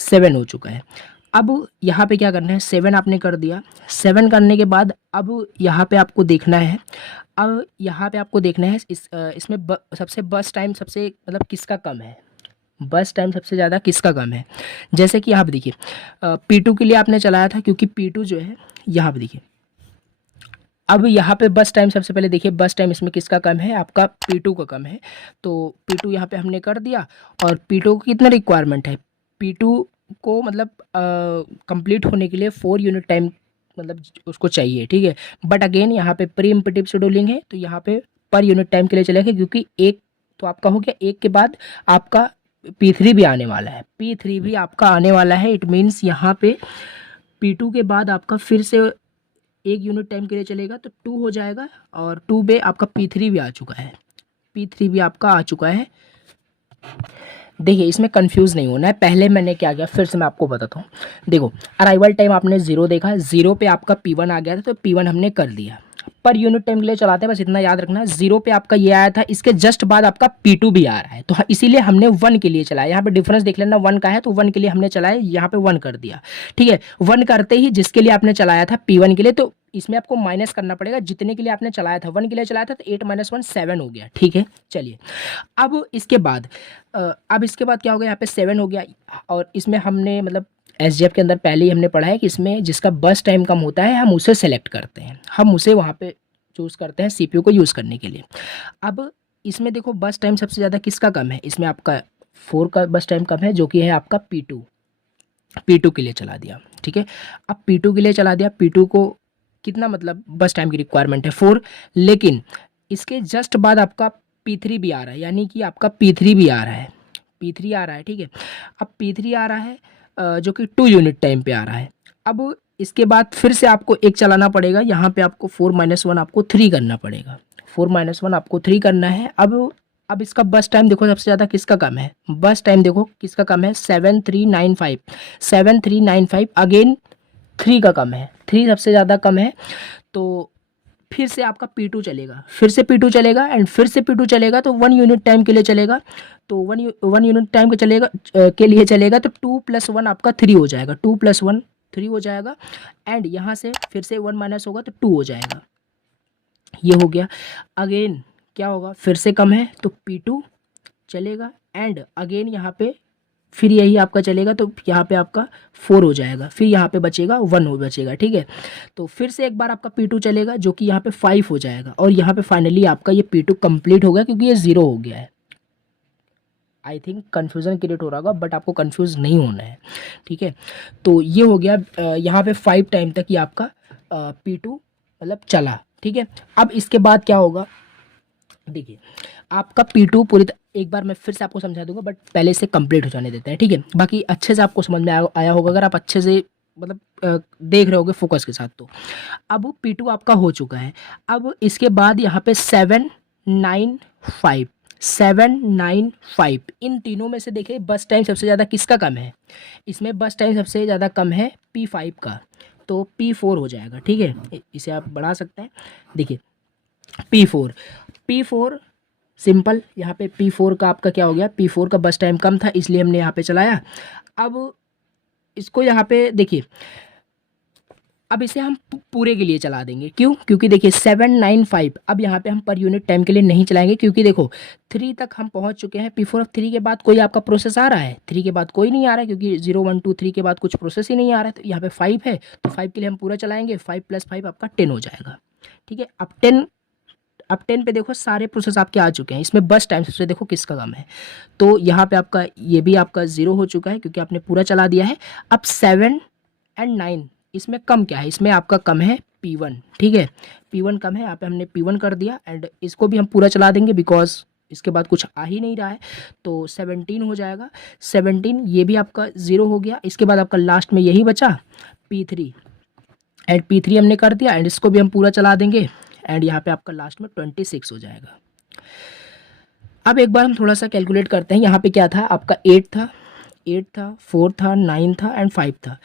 7 हो चुका है। अब यहाँ पे क्या करना है, 7 आपने कर दिया, 7 करने के बाद अब यहाँ पे आपको देखना है, अब यहाँ पे आपको देखना है इसमें सबसे बस टाइम सबसे मतलब किसका कम है, बस टाइम सबसे ज़्यादा किसका कम है। जैसे कि यहाँ पे देखिए P2 के लिए आपने चलाया था, क्योंकि P2 जो है यहाँ पे देखिए, अब यहाँ पे बस टाइम सबसे पहले देखिए, बस टाइम इसमें किसका कम है, आपका P2 का कम है, तो P2 यहाँ पे हमने कर दिया। और P2 को कितना रिक्वायरमेंट है, P2 को मतलब कंप्लीट होने के लिए 4 यूनिट टाइम मतलब उसको चाहिए, ठीक है। बट अगेन यहाँ पे प्री इम्पटिव शेड्यूलिंग है, तो यहाँ पे पर यूनिट टाइम के लिए चलेगा, क्योंकि एक तो आपका हो गया, एक के बाद आपका P3 भी आने वाला है, P3 भी आपका आने वाला है। इट मीन्स यहाँ पे P2 के बाद आपका फिर से 1 यूनिट टाइम के लिए चलेगा तो 2 हो जाएगा, और 2 पे आपका P3 भी आ चुका है, P3 भी आपका आ चुका है। देखिए इसमें कंफ्यूज नहीं होना है, पहले मैंने क्या किया फिर से मैं आपको बताता हूँ। देखो अराइवल टाइम आपने 0 देखा, 0 पे आपका P1 आ गया था, तो P1 हमने कर दिया। पर यूनिट टाइम के लिए चलाते हैं, बस इतना याद रखना, 0 पे आपका ये आया था, इसके जस्ट बाद आपका P2 भी आ रहा है, तो इसीलिए हमने 1 के लिए चलाया। यहाँ पे डिफरेंस देख लेना, 1 का है तो 1 के लिए हमने चलाया, यहाँ पे 1 कर दिया, ठीक है। 1 करते ही जिसके लिए आपने चलाया था P1 के लिए, तो इसमें आपको माइनस करना पड़ेगा जितने के लिए आपने चलाया था, 1 के लिए चलाया था, तो 8 - 1 7 हो गया, ठीक है। चलिए अब इसके बाद क्या हो गया, यहाँ पे 7 हो गया, और इसमें हमने मतलब एसजीएफ के अंदर पहले ही हमने पढ़ा है कि इसमें जिसका बस टाइम कम होता है हम उसे सेलेक्ट करते हैं, हम उसे वहाँ पे चूज़ करते हैं सीपीयू को यूज़ करने के लिए। अब इसमें देखो बस टाइम सबसे ज़्यादा किसका कम है, इसमें आपका 4 का बस टाइम कम है, जो कि है आपका P2 के लिए चला दिया, ठीक है। अब P2 के लिए चला दिया, P2 को कितना मतलब बस टाइम की रिक्वायरमेंट है 4, लेकिन इसके जस्ट बाद आपका P3 भी आ रहा है, यानी कि आपका P3 भी आ रहा है, P3 आ रहा है, ठीक है। अब P3 आ रहा है जो कि 2 यूनिट टाइम पे आ रहा है। अब इसके बाद फिर से आपको एक चलाना पड़ेगा, यहाँ पे आपको 4 - 1 आपको 3 करना पड़ेगा, 4 - 1 आपको 3 करना है। अब इसका बस टाइम देखो सबसे ज़्यादा किसका कम है, बस टाइम देखो किसका कम है, 7395 अगेन 3 का कम है, 3 सबसे ज़्यादा कम है। तो फिर से आपका P2 चलेगा, फिर से P2 चलेगा, एंड फिर से P2 चलेगा, तो 1 यूनिट टाइम के लिए चलेगा, तो 1 यूनिट टाइम के लिए चलेगा, तो 2 + 1 आपका 3 हो जाएगा, 2 + 1 3 हो जाएगा, एंड यहाँ से फिर से 1 माइनस होगा तो 2 हो जाएगा, ये हो गया। अगेन क्या होगा, फिर से कम है तो P2 चलेगा, एंड अगेन यहाँ पे फिर यही आपका चलेगा, तो यहाँ पे आपका 4 हो जाएगा, फिर यहाँ पे बचेगा 1 हो बचेगा, ठीक है। तो फिर से एक बार आपका P2 चलेगा, जो कि यहाँ पे 5 हो जाएगा, और यहाँ पे फाइनली आपका ये P2 कंप्लीट हो गया, क्योंकि ये 0 हो गया है। आई थिंक कन्फ्यूज़न क्रिएट हो रहा होगा, बट आपको कन्फ्यूज़ नहीं होना है, ठीक है। तो ये हो गया यहाँ पे 5 टाइम तक ये आपका P2 मतलब चला, ठीक है। अब इसके बाद क्या होगा, देखिए आपका P2 एक बार मैं फिर से आपको समझा दूंगा, बट पहले से कंप्लीट हो जाने देते हैं, ठीक है। बाकी अच्छे से आपको समझ में आया होगा, अगर आप अच्छे से मतलब देख रहे होगे फोकस के साथ। तो अब P2 आपका हो चुका है। अब इसके बाद यहाँ पे 795 इन तीनों में से देखिए बस टाइम सबसे ज़्यादा किसका कम है, इसमें बस टाइम सबसे ज़्यादा कम है P5 का, तो P4 हो जाएगा, ठीक है। इसे आप बढ़ा सकते हैं, देखिए P4 सिंपल, यहाँ पे P4 का आपका क्या हो गया, P4 का बस टाइम कम था, इसलिए हमने यहाँ पे चलाया। अब इसको यहाँ पे देखिए, अब इसे हम पूरे के लिए चला देंगे, क्यों, क्योंकि देखिए 795 अब यहाँ पे हम पर यूनिट टाइम के लिए नहीं चलाएंगे, क्योंकि देखो 3 तक हम पहुँच चुके हैं। P4 अब 3 के बाद कोई आपका प्रोसेस आ रहा है, 3 के बाद कोई नहीं आ रहा है, क्योंकि 0 1 2 3 के बाद कुछ प्रोसेस ही नहीं आ रहा है। तो यहाँ पे 5 है, तो 5 के लिए हम पूरा चलाएंगे, 5 + 5 आपका 10 हो जाएगा, ठीक है। अब 10 अब 10 पे देखो सारे प्रोसेस आपके आ चुके हैं, इसमें बस टाइम सबसे देखो किसका कम है, तो यहाँ पे आपका ये भी आपका 0 हो चुका है क्योंकि आपने पूरा चला दिया है। अब 7 एंड 9 इसमें कम क्या है, इसमें आपका कम है P1, ठीक है, P1 कम है, यहाँ पे हमने P1 कर दिया एंड इसको भी हम पूरा चला देंगे बिकॉज इसके बाद कुछ आ ही नहीं रहा है, तो 17 हो जाएगा। 17 ये भी आपका 0 हो गया। इसके बाद आपका लास्ट में यही बचा P3 एंड P3 हमने कर दिया एंड इसको भी हम पूरा चला देंगे एंड यहाँ पे आपका लास्ट में 26 हो जाएगा। अब एक बार हम थोड़ा सा कैलकुलेट करते हैं, यहाँ पे क्या था आपका 8 था, 4 था, 9 था एंड 5 था।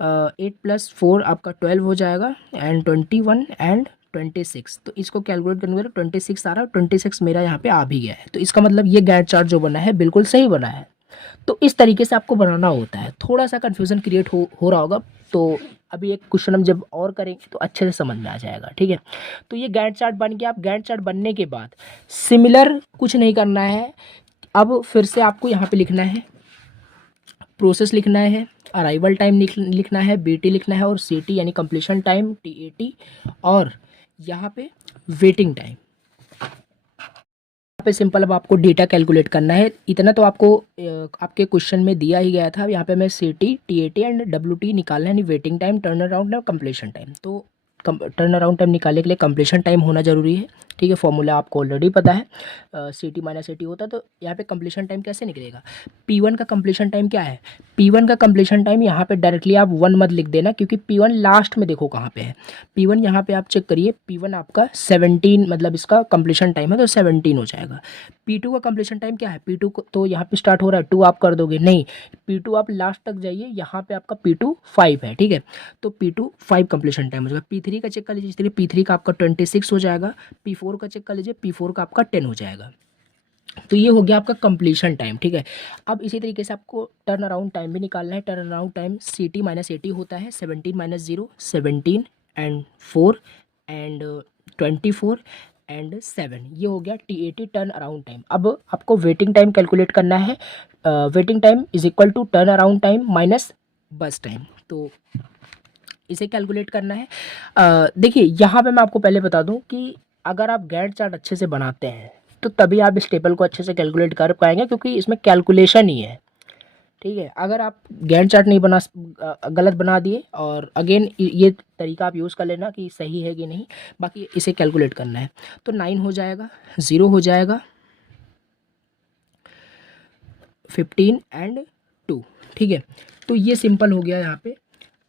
8 + 4 आपका 12 हो जाएगा एंड 21 एंड 26, तो इसको कैलकुलेट करने पर 26 आ रहा है, 26 मेरा यहाँ पे आ भी गया है। तो इसका मतलब ये गैंट चार्ट जो बना है बिल्कुल सही बना है। तो इस तरीके से आपको बनाना होता है, थोड़ा सा कन्फ्यूज़न क्रिएट हो रहा होगा, तो अभी एक क्वेश्चन हम जब और करेंगे तो अच्छे से समझ में आ जाएगा, ठीक है। तो ये गैंट चार्ट बन गया। आप गैंट चार्ट बनने के बाद सिमिलर कुछ नहीं करना है, अब फिर से आपको यहाँ पे लिखना है, प्रोसेस लिखना है, अराइवल टाइम लिखना है, BT लिखना है और CT यानी कंप्लीशन टाइम TAT, और यहाँ पे वेटिंग टाइम। यहाँ पे सिंपल अब आपको डेटा कैलकुलेट करना है, इतना तो आपको आपके क्वेश्चन में दिया ही गया था। यहाँ पे मैं CT TAT एंड WT निकालना है, यानी वेटिंग टाइम, टर्न अराउंड और कंप्लीशन टाइम। तो टर्न अराउंड टाइम निकालने के लिए कंप्लीशन टाइम होना जरूरी है, ठीक है, फॉर्मूला आपको ऑलरेडी पता है, CT - AT होता है। तो यहाँ पे कंप्लीशन टाइम कैसे निकलेगा, P1 का कंप्लीशन टाइम क्या है, P1 का कंप्लीशन टाइम यहाँ पे डायरेक्टली आप 1 मत लिख देना क्योंकि P1 लास्ट में देखो कहाँ पे है। P1 यहाँ पे आप चेक करिए, P1 आपका 17 मतलब इसका कंप्लीशन टाइम है तो 17 हो जाएगा। P2 का कंप्लीशन टाइम क्या है, P2 को तो यहाँ पे स्टार्ट हो रहा है 2 आप कर दोगे, नहीं, P2 आप लास्ट तक जाइए, यहाँ पे आपका P2 5 है, ठीक है, तो P2 5 कंप्लीशन टाइम हो जाएगा। P3 का चेक कर लीजिए, इसलिए P3 का आपका 26 हो जाएगा। P4 का चेक कर लीजिए, P4 का आपका 10 हो जाएगा। तो ये हो गया आपका कंप्लीशन टाइम, ठीक है। अब इसी तरीके से आपको टर्न अराउंड टाइम भी निकालना है। Turn around time CT - AT होता है 17 - 0, 17 एंड 4 एंड 24 एंड 7, ये हो गया TAT टर्न अराउंड टाइम। अब आपको वेटिंग टाइम कैलकुलेट करना है, waiting time is equal to turn around time minus burst time, तो इसे कैलकुलेट करना है। देखिए यहाँ पे मैं आपको पहले बता दूं कि अगर आप गैंट चार्ट अच्छे से बनाते हैं तो तभी आप इस टेबल को अच्छे से कैलकुलेट कर पाएंगे क्योंकि इसमें कैलकुलेशन ही है, ठीक है। अगर आप गैंट चार्ट नहीं गलत बना दिए, और अगेन ये तरीका आप यूज़ कर लेना कि सही है कि नहीं, बाकी इसे कैलकुलेट करना है। तो 9 हो जाएगा, 0 हो जाएगा, 15 एंड 2, ठीक है। तो ये सिंपल हो गया, यहाँ पे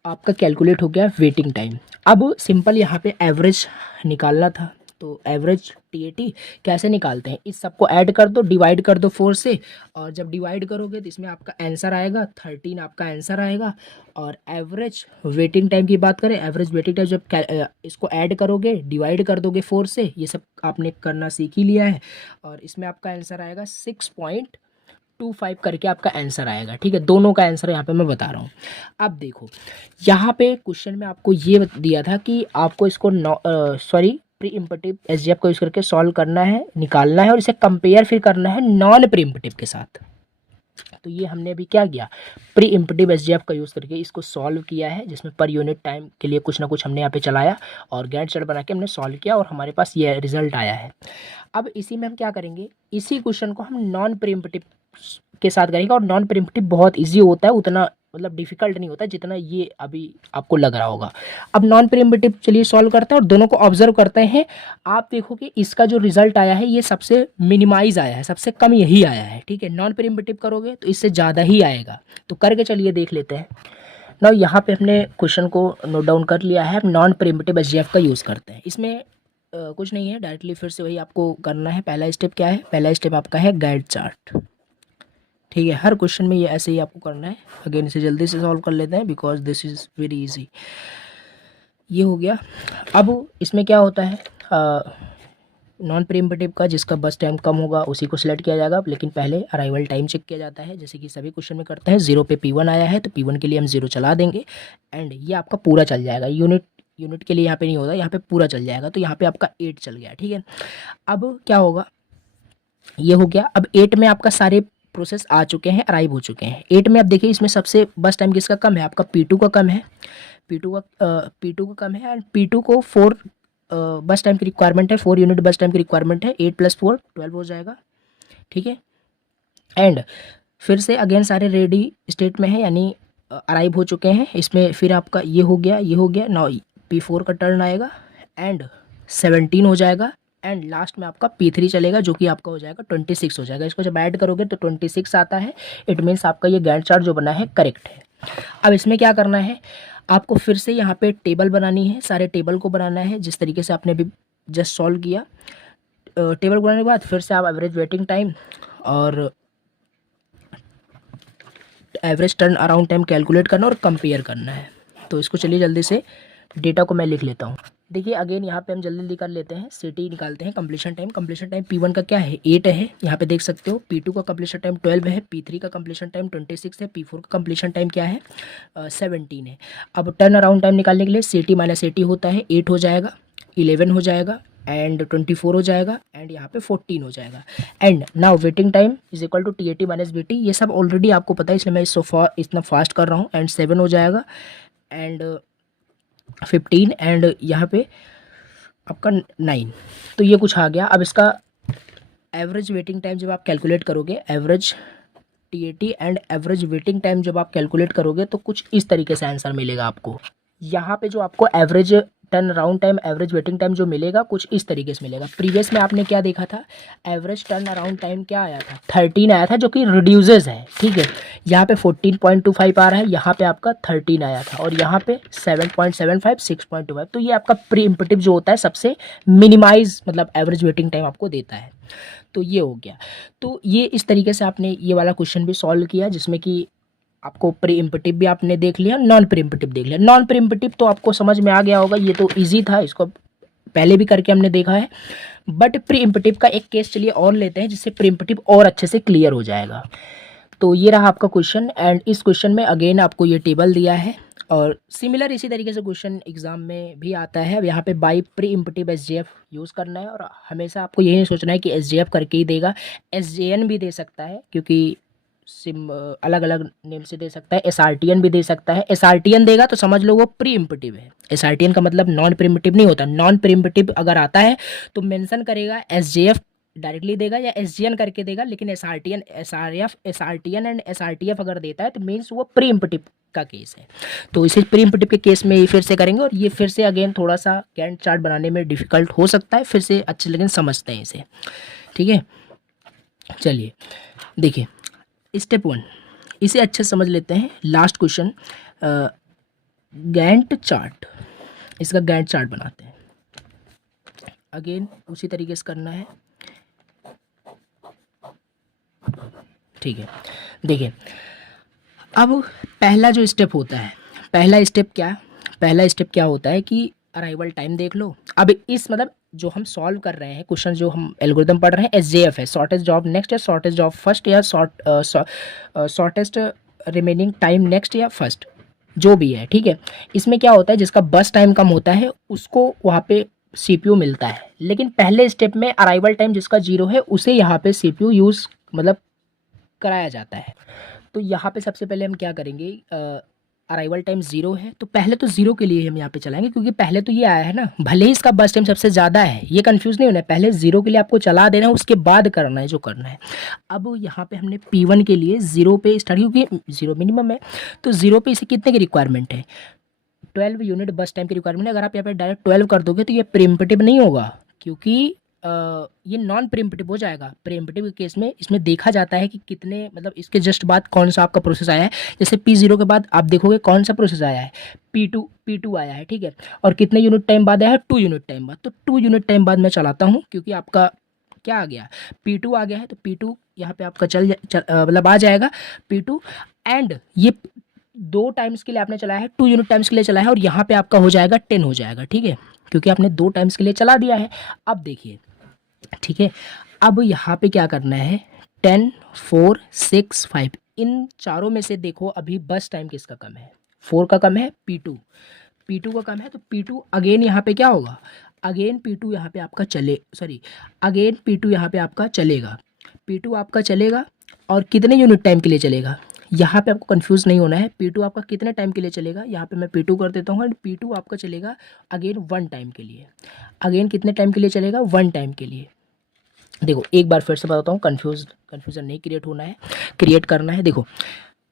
आपका कैलकुलेट हो गया वेटिंग टाइम। अब सिंपल यहाँ पे एवरेज निकालना था, तो एवरेज TAT कैसे निकालते हैं, इस सबको ऐड कर दो, डिवाइड कर दो 4 से, और जब डिवाइड करोगे तो इसमें आपका आंसर आएगा 13, आपका आंसर आएगा। और एवरेज वेटिंग टाइम की बात करें, एवरेज वेटिंग टाइम जब इसको ऐड करोगे, डिवाइड कर दोगे 4 से, ये सब आपने करना सीख ही लिया है, और इसमें आपका आंसर आएगा 6.25 करके आपका आंसर आएगा, ठीक है। दोनों का आंसर यहाँ पे मैं बता रहा हूँ। अब देखो यहाँ पे क्वेश्चन में आपको ये दिया था कि आपको इसको प्री इम्पटिव SGF को यूज़ करके सॉल्व करना है, निकालना है, और इसे कंपेयर फिर करना है नॉन प्री इम्पटिव के साथ। तो ये हमने अभी क्या किया, प्री इम्पटिव SGF का यूज़ करके इसको सॉल्व किया है, जिसमें पर यूनिट टाइम के लिए कुछ ना कुछ हमने यहाँ पे चलाया और गैंट चार्ट बना के हमने सॉल्व किया और हमारे पास ये रिजल्ट आया है। अब इसी में हम क्या करेंगे, इसी क्वेश्चन को हम नॉन प्रीएम्प्टिव के साथ करेंगे, और नॉन प्रीएम्प्टिव बहुत इजी होता है, उतना मतलब डिफिकल्ट नहीं होता जितना ये अभी आपको लग रहा होगा। अब नॉन प्रीएम्प्टिव चलिए सॉल्व करते हैं और दोनों को ऑब्जर्व करते हैं। आप देखो कि इसका जो रिजल्ट आया है ये सबसे मिनिमाइज आया है, सबसे कम यही आया है, ठीक है। नॉन प्रीएम्प्टिव करोगे तो इससे ज़्यादा ही आएगा, तो करके चलिए देख लेते हैं। ना यहाँ पे हमने क्वेश्चन को नोट डाउन कर लिया है, नॉन प्रीएम्प्टिव SGF का यूज़ करते हैं। इसमें कुछ नहीं है, डायरेक्टली फिर से वही आपको करना है। पहला स्टेप क्या है, पहला स्टेप आपका है गैंट चार्ट, ठीक है। हर क्वेश्चन में ये ऐसे ही आपको करना है। अगेन इसे जल्दी से सॉल्व कर लेते हैं because this is very easy. ये हो गया। अब इसमें क्या होता है, नॉन प्रीएम्प्टिव का जिसका बस टाइम कम होगा उसी को सिलेक्ट किया जाएगा, लेकिन पहले अराइवल टाइम चेक किया जाता है, जैसे कि सभी क्वेश्चन में करते हैं। 0 पे P1 आया है तो P1 के लिए हम 0 चला देंगे एंड ये आपका पूरा चल जाएगा। यूनिट के लिए यहाँ पे नहीं होता, यहाँ पे पूरा चल जाएगा, तो यहाँ पे आपका 8 चल गया, ठीक है। अब क्या होगा, ये हो गया। अब 8 में आपका सारे प्रोसेस आ चुके हैं, अराइव हो चुके हैं। 8 में आप देखिए इसमें सबसे बस टाइम किसका कम है, आपका P2 का कम है, P2 का कम है, एंड P2 को 4 बस टाइम की रिक्वायरमेंट है, 4 यूनिट बस टाइम की रिक्वायरमेंट है, 8 + 4 12 हो जाएगा, ठीक है। एंड फिर से अगेन सारे रेडी स्टेट में है, यानी अराइव हो चुके हैं। इसमें फिर आपका ये हो गया, ये हो गया, नाउ P4 का टर्न आएगा एंड 17 हो जाएगा एंड लास्ट में आपका P3 चलेगा जो कि आपका हो जाएगा 26 हो जाएगा। इसको जब ऐड करोगे तो 26 आता है। इट मीन्स आपका ये गैंट चार्ट जो बना है करेक्ट है। अब इसमें क्या करना है, आपको फिर से यहाँ पे टेबल बनानी है, सारे टेबल को बनाना है जिस तरीके से आपने अभी जस्ट सॉल्व किया। टेबल बनाने के बाद फिर से आप एवरेज वेटिंग टाइम और average turn around time calculate करना और कंपेयर करना है। तो इसको चलिए जल्दी से डेटा को मैं लिख लेता हूँ। देखिए अगेन यहाँ पे हम जल्दी जल्दी कर लेते हैं, सिटी निकालते हैं। कंप्लीशन टाइम P1 का क्या है 8 है, यहाँ पे देख सकते हो। P2 का कंप्लीशन टाइम 12 है, P3 का कंप्लीशन टाइम 26 है, P4 का कंप्लीशन टाइम क्या है 17 है। अब टर्न अराउंड टाइम निकालने के लिए सिटी माइनस 80 होता है, 8 हो जाएगा, 11 हो जाएगा एंड 24 हो जाएगा एंड यहाँ पे 14 हो जाएगा। And now waiting time is equal to TAT minus BT, ये सब ऑलरेडी आपको पता है इसलिए मैं इतना फास्ट कर रहा हूँ। एंड 7 हो जाएगा एंड 15 एंड यहाँ पे आपका 9। तो ये कुछ आ गया। अब इसका एवरेज वेटिंग टाइम जब आप कैलकुलेट करोगे, average TAT and average waiting time जब आप कैलकुलेट करोगे तो कुछ इस तरीके से आंसर मिलेगा आपको। यहाँ पे जो आपको average turn around time, average waiting time जो मिलेगा कुछ इस तरीके से मिलेगा। प्रीवियस में आपने क्या देखा था, एवरेज टर्न अराउंड टाइम क्या आया था 13 आया था जो कि रिड्यूसेस है, ठीक है। यहाँ पे 14.25 आ रहा है, यहाँ पे आपका 13 आया था और यहाँ पे 7.75 6.25। तो ये आपका प्री इम्पटिव जो होता है सबसे मिनिमाइज मतलब एवरेज वेटिंग टाइम आपको देता है। तो ये हो गया। तो ये इस तरीके से आपने ये वाला क्वेश्चन भी सॉल्व किया जिसमें कि आपको प्री इम्पटिव भी आपने देख लिया, नॉन प्री इम्पटिव देख लिया। नॉन प्री इम्पटिव तो आपको समझ में आ गया होगा, ये तो इजी था, इसको पहले भी करके हमने देखा है। बट प्री इम्पटिव का एक केस चलिए और लेते हैं जिससे प्री इम्पटिव और अच्छे से क्लियर हो जाएगा। तो ये रहा आपका क्वेश्चन एंड इस क्वेश्चन में अगेन आपको ये टेबल दिया है और सिमिलर इसी तरीके से क्वेश्चन एग्जाम में भी आता है। अब यहाँ पे बाई प्री इम्पटिव SJF यूज़ करना है और हमेशा आपको यही सोचना है कि SJF करके ही देगा। SJN भी दे सकता है क्योंकि अलग अलग नेम से दे सकता है, SRTN भी दे सकता है। SRTN देगा तो समझ लो वो प्री इम्पटिव है। SRTN का मतलब नॉन प्रीइम्पटिव नहीं होता। नॉन प्रीइम्पटिव अगर आता है तो मेंशन करेगा SJF डायरेक्टली देगा या SJN करके देगा, लेकिन SRTN एंड SRTF अगर देता है तो मीन्स वो प्री इम्पटिव का केस है। तो इसे प्री इम्पटिव के केस में फिर से करेंगे और ये फिर से अगेन थोड़ा सा गैंट चार्ट बनाने में डिफिकल्ट हो सकता है, फिर से अच्छे लेकिन समझते हैं इसे, ठीक है। चलिए देखिए स्टेप 1 इसे अच्छे समझ लेते हैं। लास्ट क्वेश्चन गैंट चार्ट, इसका गैंट चार्ट बनाते हैं। अगेन उसी तरीके से करना है, ठीक है। देखिए अब पहला जो स्टेप होता है, पहला स्टेप क्या होता है कि अराइवल टाइम देख लो। अब इस मतलब जो हम सॉल्व कर रहे हैं क्वेश्चन, जो हम एल्गोरिथम पढ़ रहे हैं SJF है, शॉर्टेस्ट जॉब नेक्स्ट या शॉर्टेस्ट जॉब फर्स्ट या शॉर्टेस्ट रिमेनिंग टाइम नेक्स्ट या फर्स्ट, जो भी है, ठीक है। इसमें क्या होता है जिसका बस टाइम कम होता है उसको वहाँ पे CPU मिलता है, लेकिन पहले स्टेप में अराइवल टाइम जिसका 0 है उसे यहाँ पे CPU यूज़ मतलब कराया जाता है। तो यहाँ पे सबसे पहले हम क्या करेंगे, अराइवल टाइम 0 है तो पहले तो 0 के लिए हम यहाँ पे चलाएंगे क्योंकि पहले तो ये आया है ना, भले ही इसका बस टाइम सबसे ज़्यादा है, ये कंफ्यूज नहीं होना है, पहले 0 के लिए आपको चला देना है, उसके बाद करना है जो करना है। अब यहाँ पे हमने P1 के लिए 0 पे स्टार्ट, क्योंकि 0 मिनिमम है तो 0 पे इसे कितने की रिक्वायरमेंट है 12 यूनिट बस टाइम की रिक्वायरमेंट है। अगर आप यहाँ पे डायरेक्ट 12 कर दोगे तो ये प्रीइम्पटिव नहीं होगा क्योंकि ये नॉन प्रीइम्पटिव हो जाएगा। प्रीइम्पटिव के केस में इसमें देखा जाता है कि कितने मतलब इसके जस्ट बाद कौन सा आपका प्रोसेस आया है। जैसे P0 के बाद आप देखोगे कौन सा प्रोसेस आया है, P2 आया है, ठीक है। और कितने यूनिट टाइम बाद आया है 2 यूनिट टाइम बाद। तो 2 यूनिट टाइम बाद मैं चलाता हूँ क्योंकि आपका क्या आ गया P2 आ गया है, तो P2 यहाँ पे आपका मतलब आ जाएगा P2 एंड ये 2 टाइम्स के लिए आपने चलाया है, 2 यूनिट टाइम्स के लिए चलाया है और यहाँ पे आपका हो जाएगा 10 हो जाएगा, ठीक है, क्योंकि आपने 2 टाइम्स के लिए चला दिया है। अब देखिए, ठीक है, अब यहाँ पे क्या करना है 10 4 6 5 इन चारों में से देखो अभी बस टाइम किसका कम है, 4 का कम है, P2 का कम है। तो P2 अगेन यहाँ पे क्या होगा, अगेन P2 यहाँ पे आपका P2 यहाँ पे आपका चलेगा, P2 आपका चलेगा और कितने यूनिट टाइम के लिए चलेगा, यहाँ पे आपको कंफ्यूज नहीं होना है। P2 आपका कितने टाइम के लिए चलेगा, यहाँ पे मैं P2 कर देता हूँ एंड P2 आपका चलेगा अगेन 1 टाइम के लिए। अगेन कितने टाइम के लिए चलेगा, 1 टाइम के लिए। देखो एक बार फिर से बताता हूँ, कन्फ्यूज़न नहीं क्रिएट होना है, क्रिएट करना है। देखो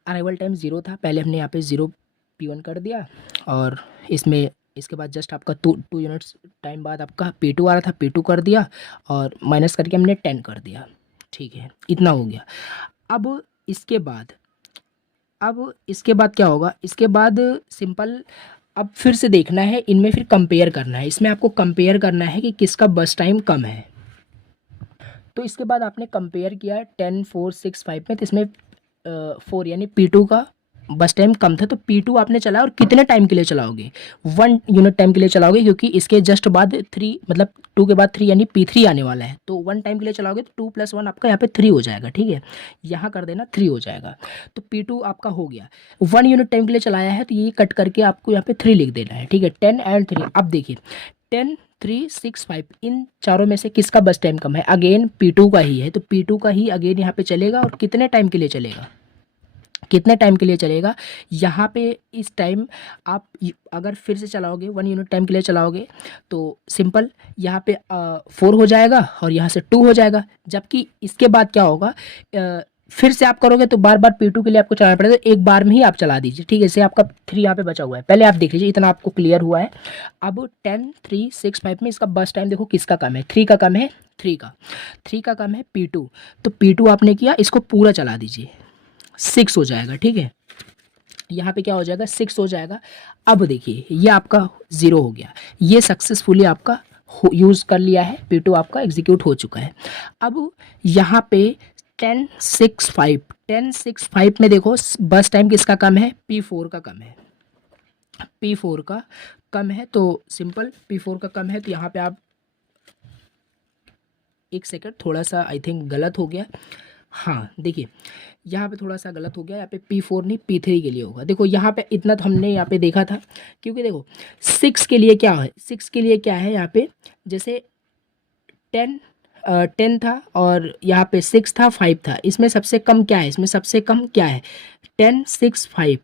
अराइवल टाइम 0 था, पहले हमने यहाँ पे 0 P1 कर दिया और इसमें इसके बाद जस्ट आपका 2 यूनिट्स टाइम बाद आपका P2 आ रहा था, P2 कर दिया और माइनस करके हमने 10 कर दिया। ठीक है, इतना हो गया। अब इसके बाद क्या होगा, इसके बाद सिंपल अब फिर से देखना है, इनमें फिर कंपेयर करना है। इसमें आपको कंपेयर करना है कि किसका बस टाइम कम है। तो इसके बाद आपने कंपेयर किया 10, 4, 6, 5 में, तो इसमें 4 यानी P2 का बस टाइम कम था, तो P2 आपने चलाया और कितने टाइम के लिए चलाओगे, 1 यूनिट टाइम के लिए चलाओगे, क्योंकि इसके जस्ट बाद 3 मतलब 2 के बाद 3 यानी P3 आने वाला है, तो 1 टाइम के लिए चलाओगे तो 2 + 1 आपका यहाँ पे 3 हो जाएगा। ठीक है, यहाँ कर देना 3 हो जाएगा, तो P2 आपका हो गया। 1 यूनिट टाइम के लिए चलाया है तो ये कट करके आपको यहाँ पे 3 लिख देना है। ठीक है, 10 एंड 3। अब देखिए 10, 3, 6, 5 इन चारों में से किसका बस टाइम कम है, अगेन P2 का ही है, तो P2 का ही अगेन यहाँ पे चलेगा और कितने टाइम के लिए चलेगा, कितने टाइम के लिए चलेगा। यहाँ पे इस टाइम आप अगर फिर से चलाओगे 1 यूनिट टाइम के लिए चलाओगे तो सिंपल यहाँ पे 4 हो जाएगा और यहाँ से 2 हो जाएगा। जबकि इसके बाद क्या होगा, फिर से आप करोगे तो बार बार P2 के लिए आपको चलाना पड़ेगा, तो एक बार में ही आप चला दीजिए। ठीक है, इससे आपका 3 यहाँ पे बचा हुआ है, पहले आप देख लीजिए, इतना आपको क्लियर हुआ है। अब 10, 3, 6, 5 में इसका बस टाइम देखो किसका कम है, 3 का कम है, 3 का कम है P2, तो P2 आपने किया, इसको पूरा चला दीजिए, 6 हो जाएगा। ठीक है, यहाँ पे क्या हो जाएगा, 6 हो जाएगा। अब देखिए ये आपका 0 हो गया, ये सक्सेसफुली आपका यूज़ कर लिया है, P2 आपका एग्जीक्यूट हो चुका है। अब यहाँ पे 10, 6, 5 10, 6, 5 में देखो बस टाइम किसका कम है, P4 का कम है, P4 का कम है, तो सिंपल P4 का कम है, तो यहाँ पे आप एक सेकंड, थोड़ा सा आई थिंक गलत हो गया। हाँ देखिए यहाँ पे थोड़ा सा गलत हो गया, यहाँ पे P4 नहीं P3 के लिए होगा। देखो यहाँ पे इतना तो हमने यहाँ पे देखा था, क्योंकि देखो 6 के लिए क्या है, 6 के लिए क्या है, यहाँ पे जैसे 10 था और यहाँ पे 6 था, 5 था, इसमें सबसे कम क्या है, इसमें सबसे कम क्या है 10, 6, 5,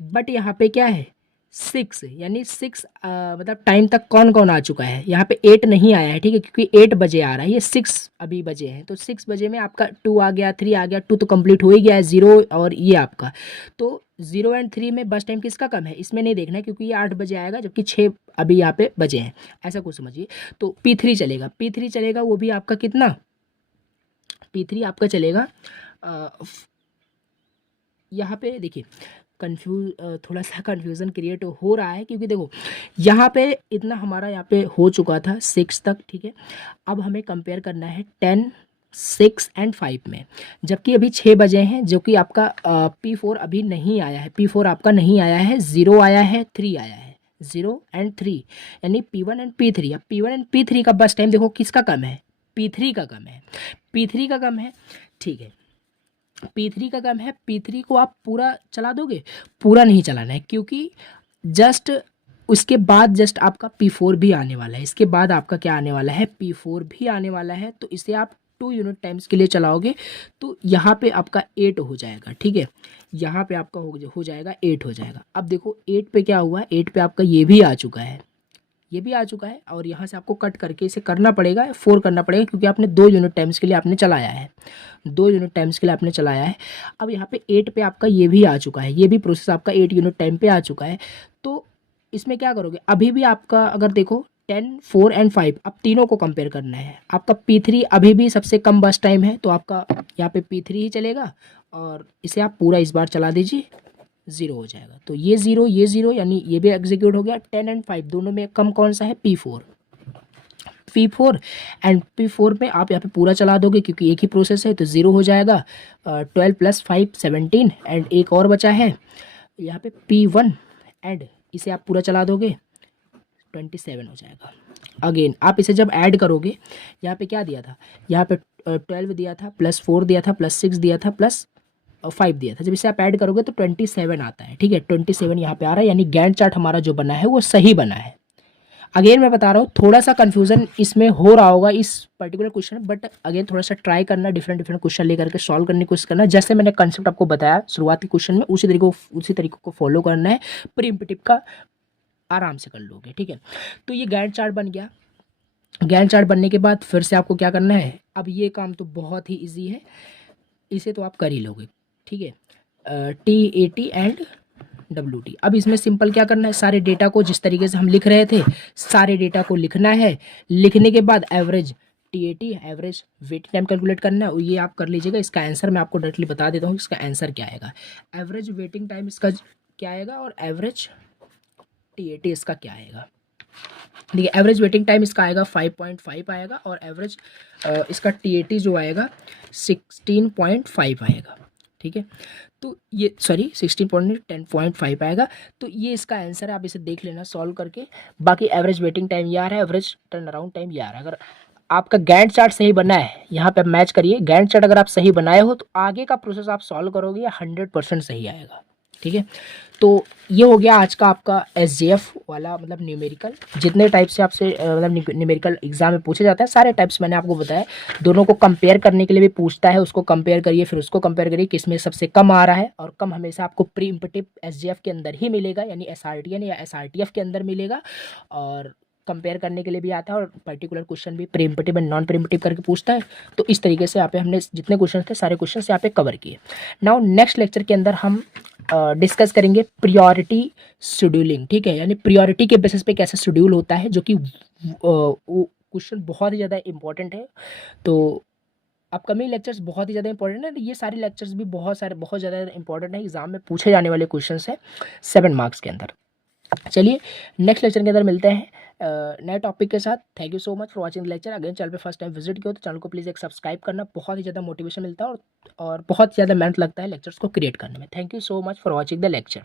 बट यहाँ पे क्या है 6, यानी 6 मतलब टाइम तक कौन कौन आ चुका है, यहाँ पे 8 नहीं आया है। ठीक है, क्योंकि 8 बजे आ रहा है, ये 6 अभी बजे हैं, तो 6 बजे में आपका 2 आ गया, 3 आ गया, 2 तो कंप्लीट हो ही गया है, 0 और ये आपका, तो 0 एंड 3 में बस टाइम किसका कम है, इसमें नहीं देखना है, क्योंकि ये 8 बजे आएगा जबकि 6 अभी यहाँ पे बजे हैं, ऐसा कुछ समझिए। तो P3 चलेगा, P3 चलेगा, वो भी आपका कितना, P3 आपका चलेगा यहाँ पे देखिए थोड़ा सा कन्फ्यूज़न क्रिएट हो रहा है, क्योंकि देखो यहाँ पे इतना हमारा यहाँ पे हो चुका था 6 तक। ठीक है, अब हमें कंपेयर करना है 10, 6 एंड 5 में, जबकि अभी 6 बजे हैं, जो कि आपका P4 अभी नहीं आया है, P4 आपका नहीं आया है, 0 आया है, 3 आया है, 0 एंड 3 यानी P1 एंड P3। अब P1 एंड P3 का बस टाइम देखो किसका कम है, P3 का कम है, P3 का कम है। ठीक है, P3 का कम है, P3 को आप पूरा चला दोगे, पूरा नहीं चलाना है, क्योंकि जस्ट उसके बाद जस्ट आपका P4 भी आने वाला है, इसके बाद आपका क्या आने वाला है, P4 भी आने वाला है, तो इसे आप 2 यूनिट टाइम्स के लिए चलाओगे तो यहाँ पे आपका 8 हो जाएगा। ठीक है, यहाँ पे आपका हो जाएगा 8 हो जाएगा। अब देखो 8 पे क्या हुआ, 8 पे आपका ये भी आ चुका है, ये भी आ चुका है, और यहाँ से आपको कट करके इसे करना पड़ेगा, 4 करना पड़ेगा, क्योंकि आपने 2 यूनिट टाइम्स के लिए आपने चलाया है, 2 यूनिट टाइम्स के लिए आपने चलाया है। अब यहाँ पे 8 पे आपका ये भी आ चुका है, ये भी प्रोसेस आपका 8 यूनिट टाइम पे आ चुका है। तो इसमें क्या करोगे, अभी भी आपका अगर देखो 10, 4 एंड 5, अब तीनों को कंपेयर करना है। आपका P3 अभी भी सबसे कम बस टाइम है, तो आपका यहाँ पे P3 ही चलेगा, और इसे आप पूरा इस बार चला दीजिए, 0 हो जाएगा। तो ये 0, ये 0, यानी ये भी एग्जीक्यूट हो गया। 10 एंड 5 दोनों में कम कौन सा है, P4 एंड P4 में आप यहाँ पे पूरा चला दोगे, क्योंकि एक ही प्रोसेस है, तो 0 हो जाएगा। 12 + 5 17 एंड एक और बचा है यहाँ पे P1 एंड इसे आप पूरा चला दोगे, 27 हो जाएगा। अगेन आप इसे जब ऐड करोगे, यहाँ पे क्या दिया था, यहाँ पे 12 दिया था, +4 दिया था, +6 दिया था, +5 दिया था, जब इसे आप ऐड करोगे तो 27 आता है। ठीक है, 27 यहाँ पे आ रहा है, यानी गैंट चार्ट हमारा जो बना है वो सही बना है। अगेन मैं बता रहा हूँ, थोड़ा सा कन्फ्यूजन इसमें हो रहा होगा इस पर्टिकुलर क्वेश्चन, बट अगेन थोड़ा सा ट्राई करना, डिफरेंट डिफरेंट क्वेश्चन लेकर के सॉल्व करने की कोशिश करना। जैसे मैंने कंसेप्ट आपको बताया शुरुआत के क्वेश्चन में, उसी तरीके को फॉलो करना है, प्रीइम्पटिव का आराम से कर लोगे, ठीक है। तो ये गैंट चार्ट बन गया। गैंट चार्ट बनने के बाद फिर से आपको क्या करना है, अब ये काम तो बहुत ही ईजी है, इसे तो आप कर ही लोगे, ठीक है। TAT and WT। अब इसमें सिंपल क्या करना है, सारे डेटा को जिस तरीके से हम लिख रहे थे, सारे डेटा को लिखना है। लिखने के बाद average TAT, average waiting time calculate करना है, और ये आप कर लीजिएगा। इसका आंसर मैं आपको डायरेक्टली बता देता हूँ, इसका आंसर क्या आएगा। एवरेज वेटिंग टाइम इसका क्या आएगा, और एवरेज TAT इसका क्या आएगा। देखिए, एवरेज वेटिंग टाइम इसका आएगा 5.5 आएगा, और एवरेज इसका TAT जो आएगा 16.5 आएगा, ठीक है। तो ये सॉरी 16.10.5 आएगा। तो ये इसका आंसर है, आप इसे देख लेना सॉल्व करके। बाकी एवरेज वेटिंग टाइम ये आ रहा है, एवरेज टर्न अराउंड टाइम ये आ रहा है। अगर आपका गैंट चार्ट सही बना है, यहाँ पे मैच करिए, गैंट चार्ट अगर आप सही बनाए हो तो आगे का प्रोसेस आप सॉल्व करोगे या 100% सही आएगा, ठीक है। तो ये हो गया आज का आपका SJF वाला, मतलब न्यूमेरिकल। जितने टाइप से आपसे मतलब न्यूमेरिकल एग्जाम में पूछे जाता है, सारे टाइप्स मैंने आपको बताया। दोनों को कंपेयर करने के लिए भी पूछता है, उसको कंपेयर करिए, फिर उसको कंपेयर करिए किसमें सबसे कम आ रहा है। और कम हमेशा आपको प्री इम्पटिव SJF के अंदर ही मिलेगा, यानी SRTN या SRTF के अंदर मिलेगा। और कंपेयर करने के लिए भी आता है, और पर्टिकुलर क्वेश्चन भी प्री इम्पटिव एंड नॉन प्री इम्पटिव करके पूछता है। तो इस तरीके से यहाँ पे हमने जितने क्वेश्चन थे, सारे क्वेश्चन यहाँ पे कवर किए। नाउ नेक्स्ट लेक्चर के अंदर हम डिस्कस करेंगे प्रायोरिटी शेड्यूलिंग, ठीक है। यानी प्रायोरिटी के बेसिस पे कैसे शेड्यूल होता है, जो कि वो क्वेश्चन बहुत ही ज़्यादा इंपॉर्टेंट है। तो अपकमिंग लेक्चर्स बहुत ही ज़्यादा इंपॉर्टेंट है। ये सारे लेक्चर्स भी बहुत ज़्यादा इंपॉर्टेंट है, एग्जाम में पूछे जाने वाले क्वेश्चन है 7 मार्क्स के अंदर। चलिए नेक्स्ट लेक्चर के अंदर मिलते हैं नए टॉपिक के साथ। Thank you so much for watching lecture. Again channel पे फर्स्ट टाइम विजिट किया हो तो चैनल को प्लीज़ एक सब्सक्राइब करना, बहुत ही ज़्यादा मोटिवेशन मिलता है, और बहुत ज़्यादा मेहनत लगता है लेक्चर्स को क्रिएट करने में। Thank you so much for watching the lecture.